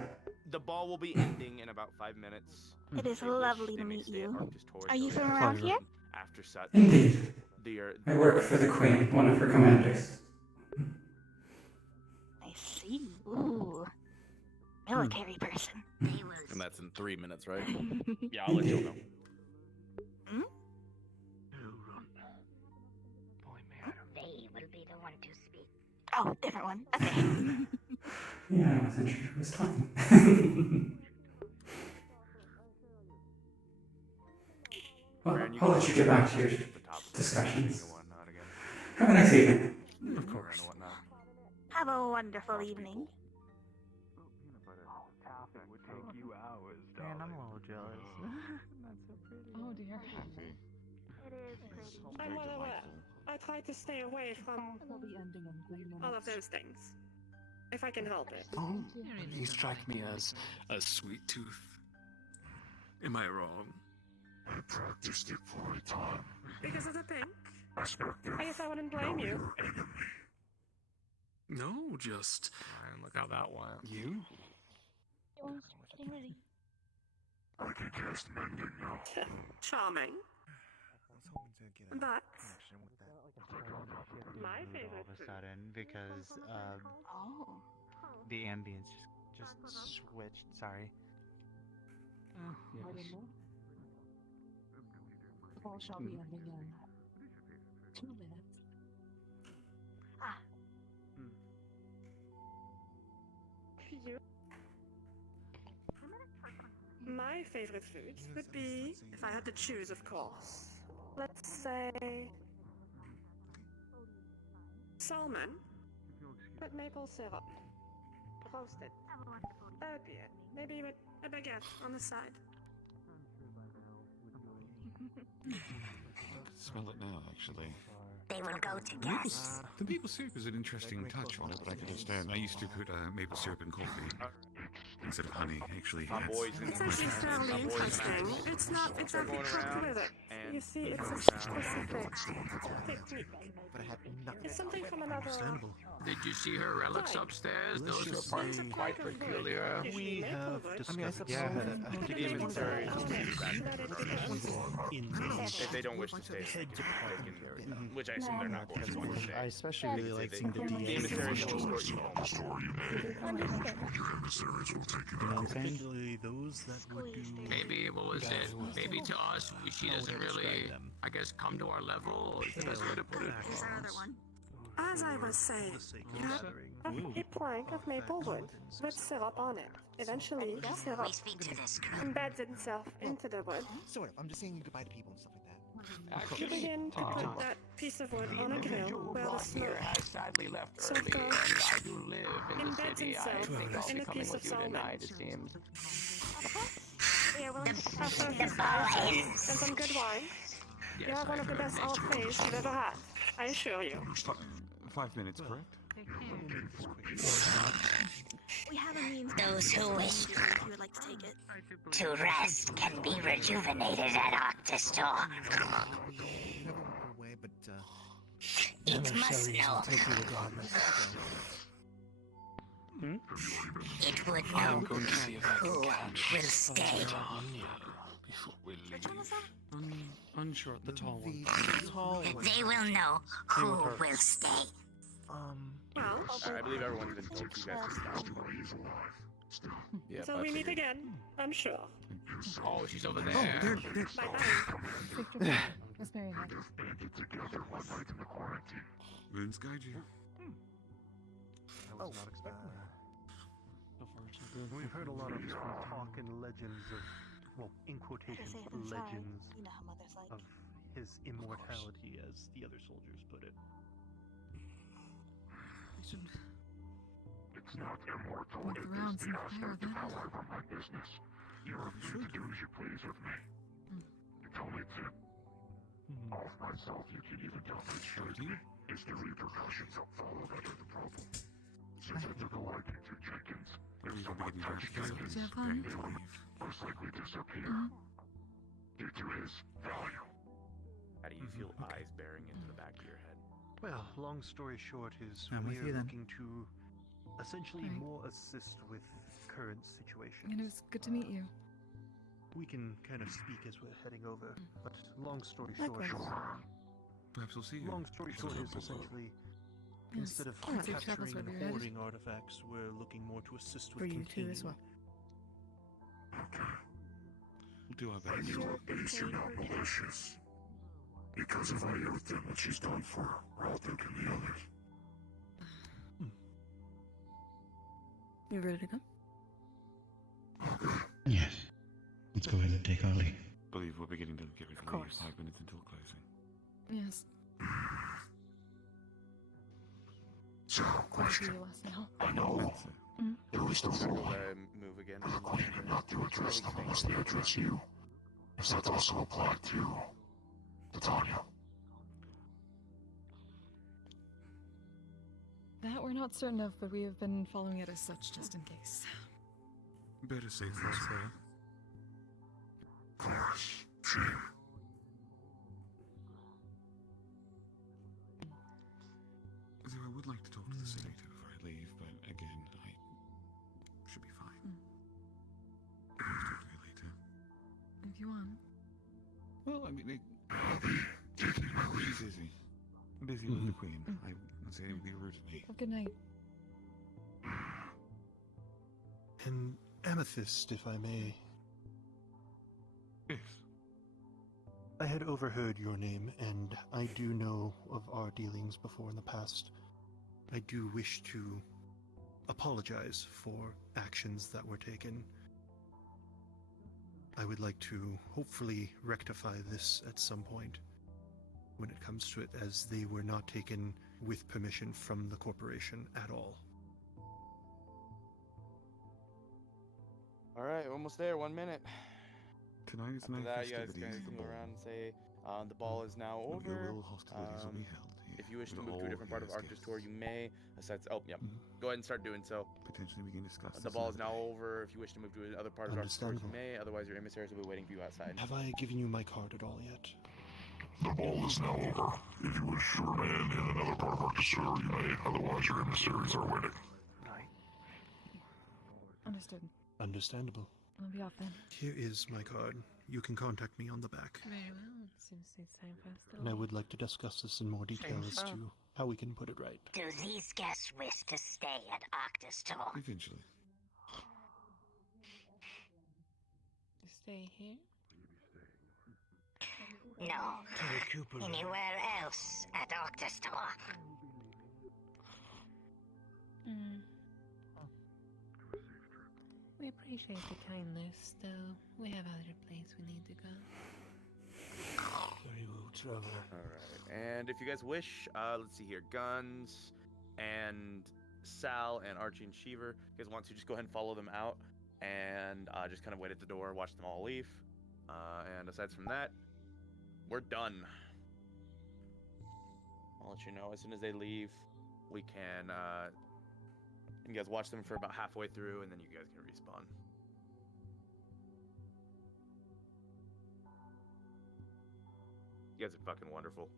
The ball will be ending in about 5 minutes. It is They wish lovely they to may meet stay at you. Arctis Torres Are you till from they around return. here? After such, Indeed. the I work for the Queen, one of her commanders. I see. Ooh. Military person. And that's in 3 minutes, right? Yeah, I'll let you know. Hmm? They will be the one to speak. Oh, different one. Okay. Yeah, I wasn't sure who was talking. Well, I'll let you get back to your discussions. Have a nice evening. Of course. Have a wonderful evening. It would take you hours, Man, I'm darling. a little jealous. That's so pretty. Oh dear. It is pretty. I'm well aware. I try to stay away from We'll be ending in 3 minutes. all of those things. If I can help it. Oh, you strike me as a sweet tooth. Am I wrong? I practiced it for a time. Because of the pink? I spent I guess I wouldn't blame you. No, just And look how that went. you. Getting ready. I can cast mending now. Charming. But my Mood favorite all of a food. sudden because Oh. the ambience just switched. Sorry. Yes. The ball shall be ending in 2 minutes. Ah. You. My favorite foods would be, if I had to choose, of course, let's say salmon with maple syrup, roasted. That would be it. Maybe with a baguette on the side. Smell it now, actually. They will go together. The maple syrup is an interesting touch on it, but I can understand. I used to put maple syrup in coffee instead of honey. Actually, My boys in It's actually fairly interesting. It's not exactly cooked with it. You see, it's a specific technique. It's something from another. Did you see her relics upstairs? Those were parts quite peculiar. We have discovered. The emissaries will be back if they don't wish to stay. They can, which I assume they're not going to want to stay. I especially really like seeing the The DA. emissaries will escort you home. Emissaries will take You know what I'm saying? Particularly those that would do. Maybe, what was it? Maybe to us, she doesn't really, I guess, come to our level. Is the best way to put it. Here's our other one. As I was saying, you have a plank of maple wood with syrup on it. Eventually, the syrup We speak to this girl. embeds itself into the wood. Sort of. I'm just saying goodbye to people and stuff like that. You begin to put that piece of wood on a grill where the smoke has sadly left so early, far and I do live in the embeds city. I itself think I'll in be a coming piece of with you salmon. tonight, it seems. We are willing to After a few spices and some good wine, you have one of the best entrees you've ever had. I assure you. 5 minutes, correct? We have a means. Those who wish If you would like to take it. to rest can be rejuvenated at Octostor. Away, but It must know. Take you regardless. It would I'm know going to see if I who can catch will stay. Tanya before we leave. Unsure, the tall one. They will know Same who with her. will stay. I believe everyone's been told you guys to stop. Yeah, So we meet again, I'm sure. Oh, she's over there. Bye-bye. Miss Merrimack. Vince guide you. I was not expecting that. We've heard a lot of talk and legends of, well, in quotations, legends You know how mother's like. of his immortality, as the other soldiers put it. It's not immortal. Look around, some fire then. However, my business. You are free to do as you please with me. You told me to. Off myself, you can even tell me straight. It's the repercussions that follow that are the problem. Since I took a liking to Jenkins, there's so much Did you have fun? most likely disappear due to his value. How do you feel eyes bearing into the back of your head? Well, long story short is I'm with we're you then. looking to essentially Right. more assist with current situations. And it was good to meet you. We can kind of speak as we're heading over, but long story short Likewise. is... Perhaps we'll see you. Long story short is essentially, Yes. instead of Safe travels capturing wherever and you're headed. hoarding artifacts, we're looking more to assist with For you too containing. as well. We'll do our best. Your base are not malicious. Because of Iantra and what she's done for Raltic and the others. You ready to go? Yes. Let's go ahead and take our leave. Believe we're beginning to get ready to leave. course. 5 minutes until closing. Yes. So, I'll see question. you last now. I know there was the So fool. go ahead and move again. The queen not to address them unless they address you. Does that also apply to Tanya? That we're not certain of, but we have been following it as such just in case. Better safe than sorry. Course. Shame. So I would like to talk to the senator before I leave, but again, I should be fine. I can talk to you later. If you want. Well, I mean, she's busy. Busy with the queen. I would say it would be rude of me. Have a good night. And Amethyst, if I may. Yes. I had overheard your name, and I do know of our dealings before in the past. I do wish to apologize for actions that were taken. I would like to hopefully rectify this at some point when it comes to it, as they were not taken with permission from the corporation at all. All right, almost there. 1 minute. Tonight is After night that, you guys festivities. can go around and say the ball is now Your over. will hostilities will be held here. If you wish to We're move to a all different part of here as Arctis guests. Tour, you may. Aside, oh, yep. Go ahead and start doing so. Potentially we can discuss The this ball is another now day. over. If you wish to move to another part of Arctis Tour, you Understandable. may. Otherwise, your emissaries will be waiting for you outside. Have I given you my card at all yet? The ball is now over. If you wish to remain in another part of Arctis, you may. Otherwise, your emissaries are waiting. Understood. Understandable. I'll be off then. Here is my card. You can contact me on the back. Very well. Seems it's time for us to And I would like to discuss this in more detail as so. to how we can put it right. Do these guests wish to stay at Octostor? Eventually. stay here. No. Anywhere else at Octostor? We appreciate the kindness, though. We have other place we need to go. Very well, traveler. Alright, and if you guys wish, let's see here. Guns and Sal and Archie and Sheever, you guys want to just go ahead and follow them out and just kind of wait at the door, watch them all leave. And aside from that, we're done. I'll let you know as soon as they leave. we can. You guys watch them for about halfway through, and then you guys can respawn. You guys are fucking wonderful.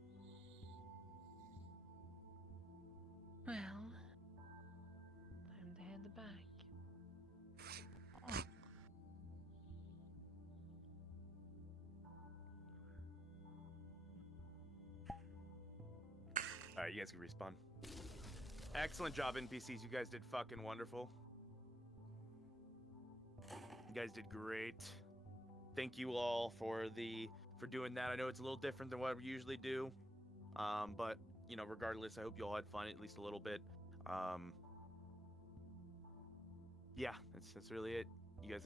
Well, time to head back. Alright, you guys can respawn. Excellent job, NPCs. You guys did fucking wonderful. You guys did great. Thank you all for doing that. I know it's a little different than what we usually do. But, you know, regardless, I hope you all had fun at least a little bit. Yeah, that's really it. You guys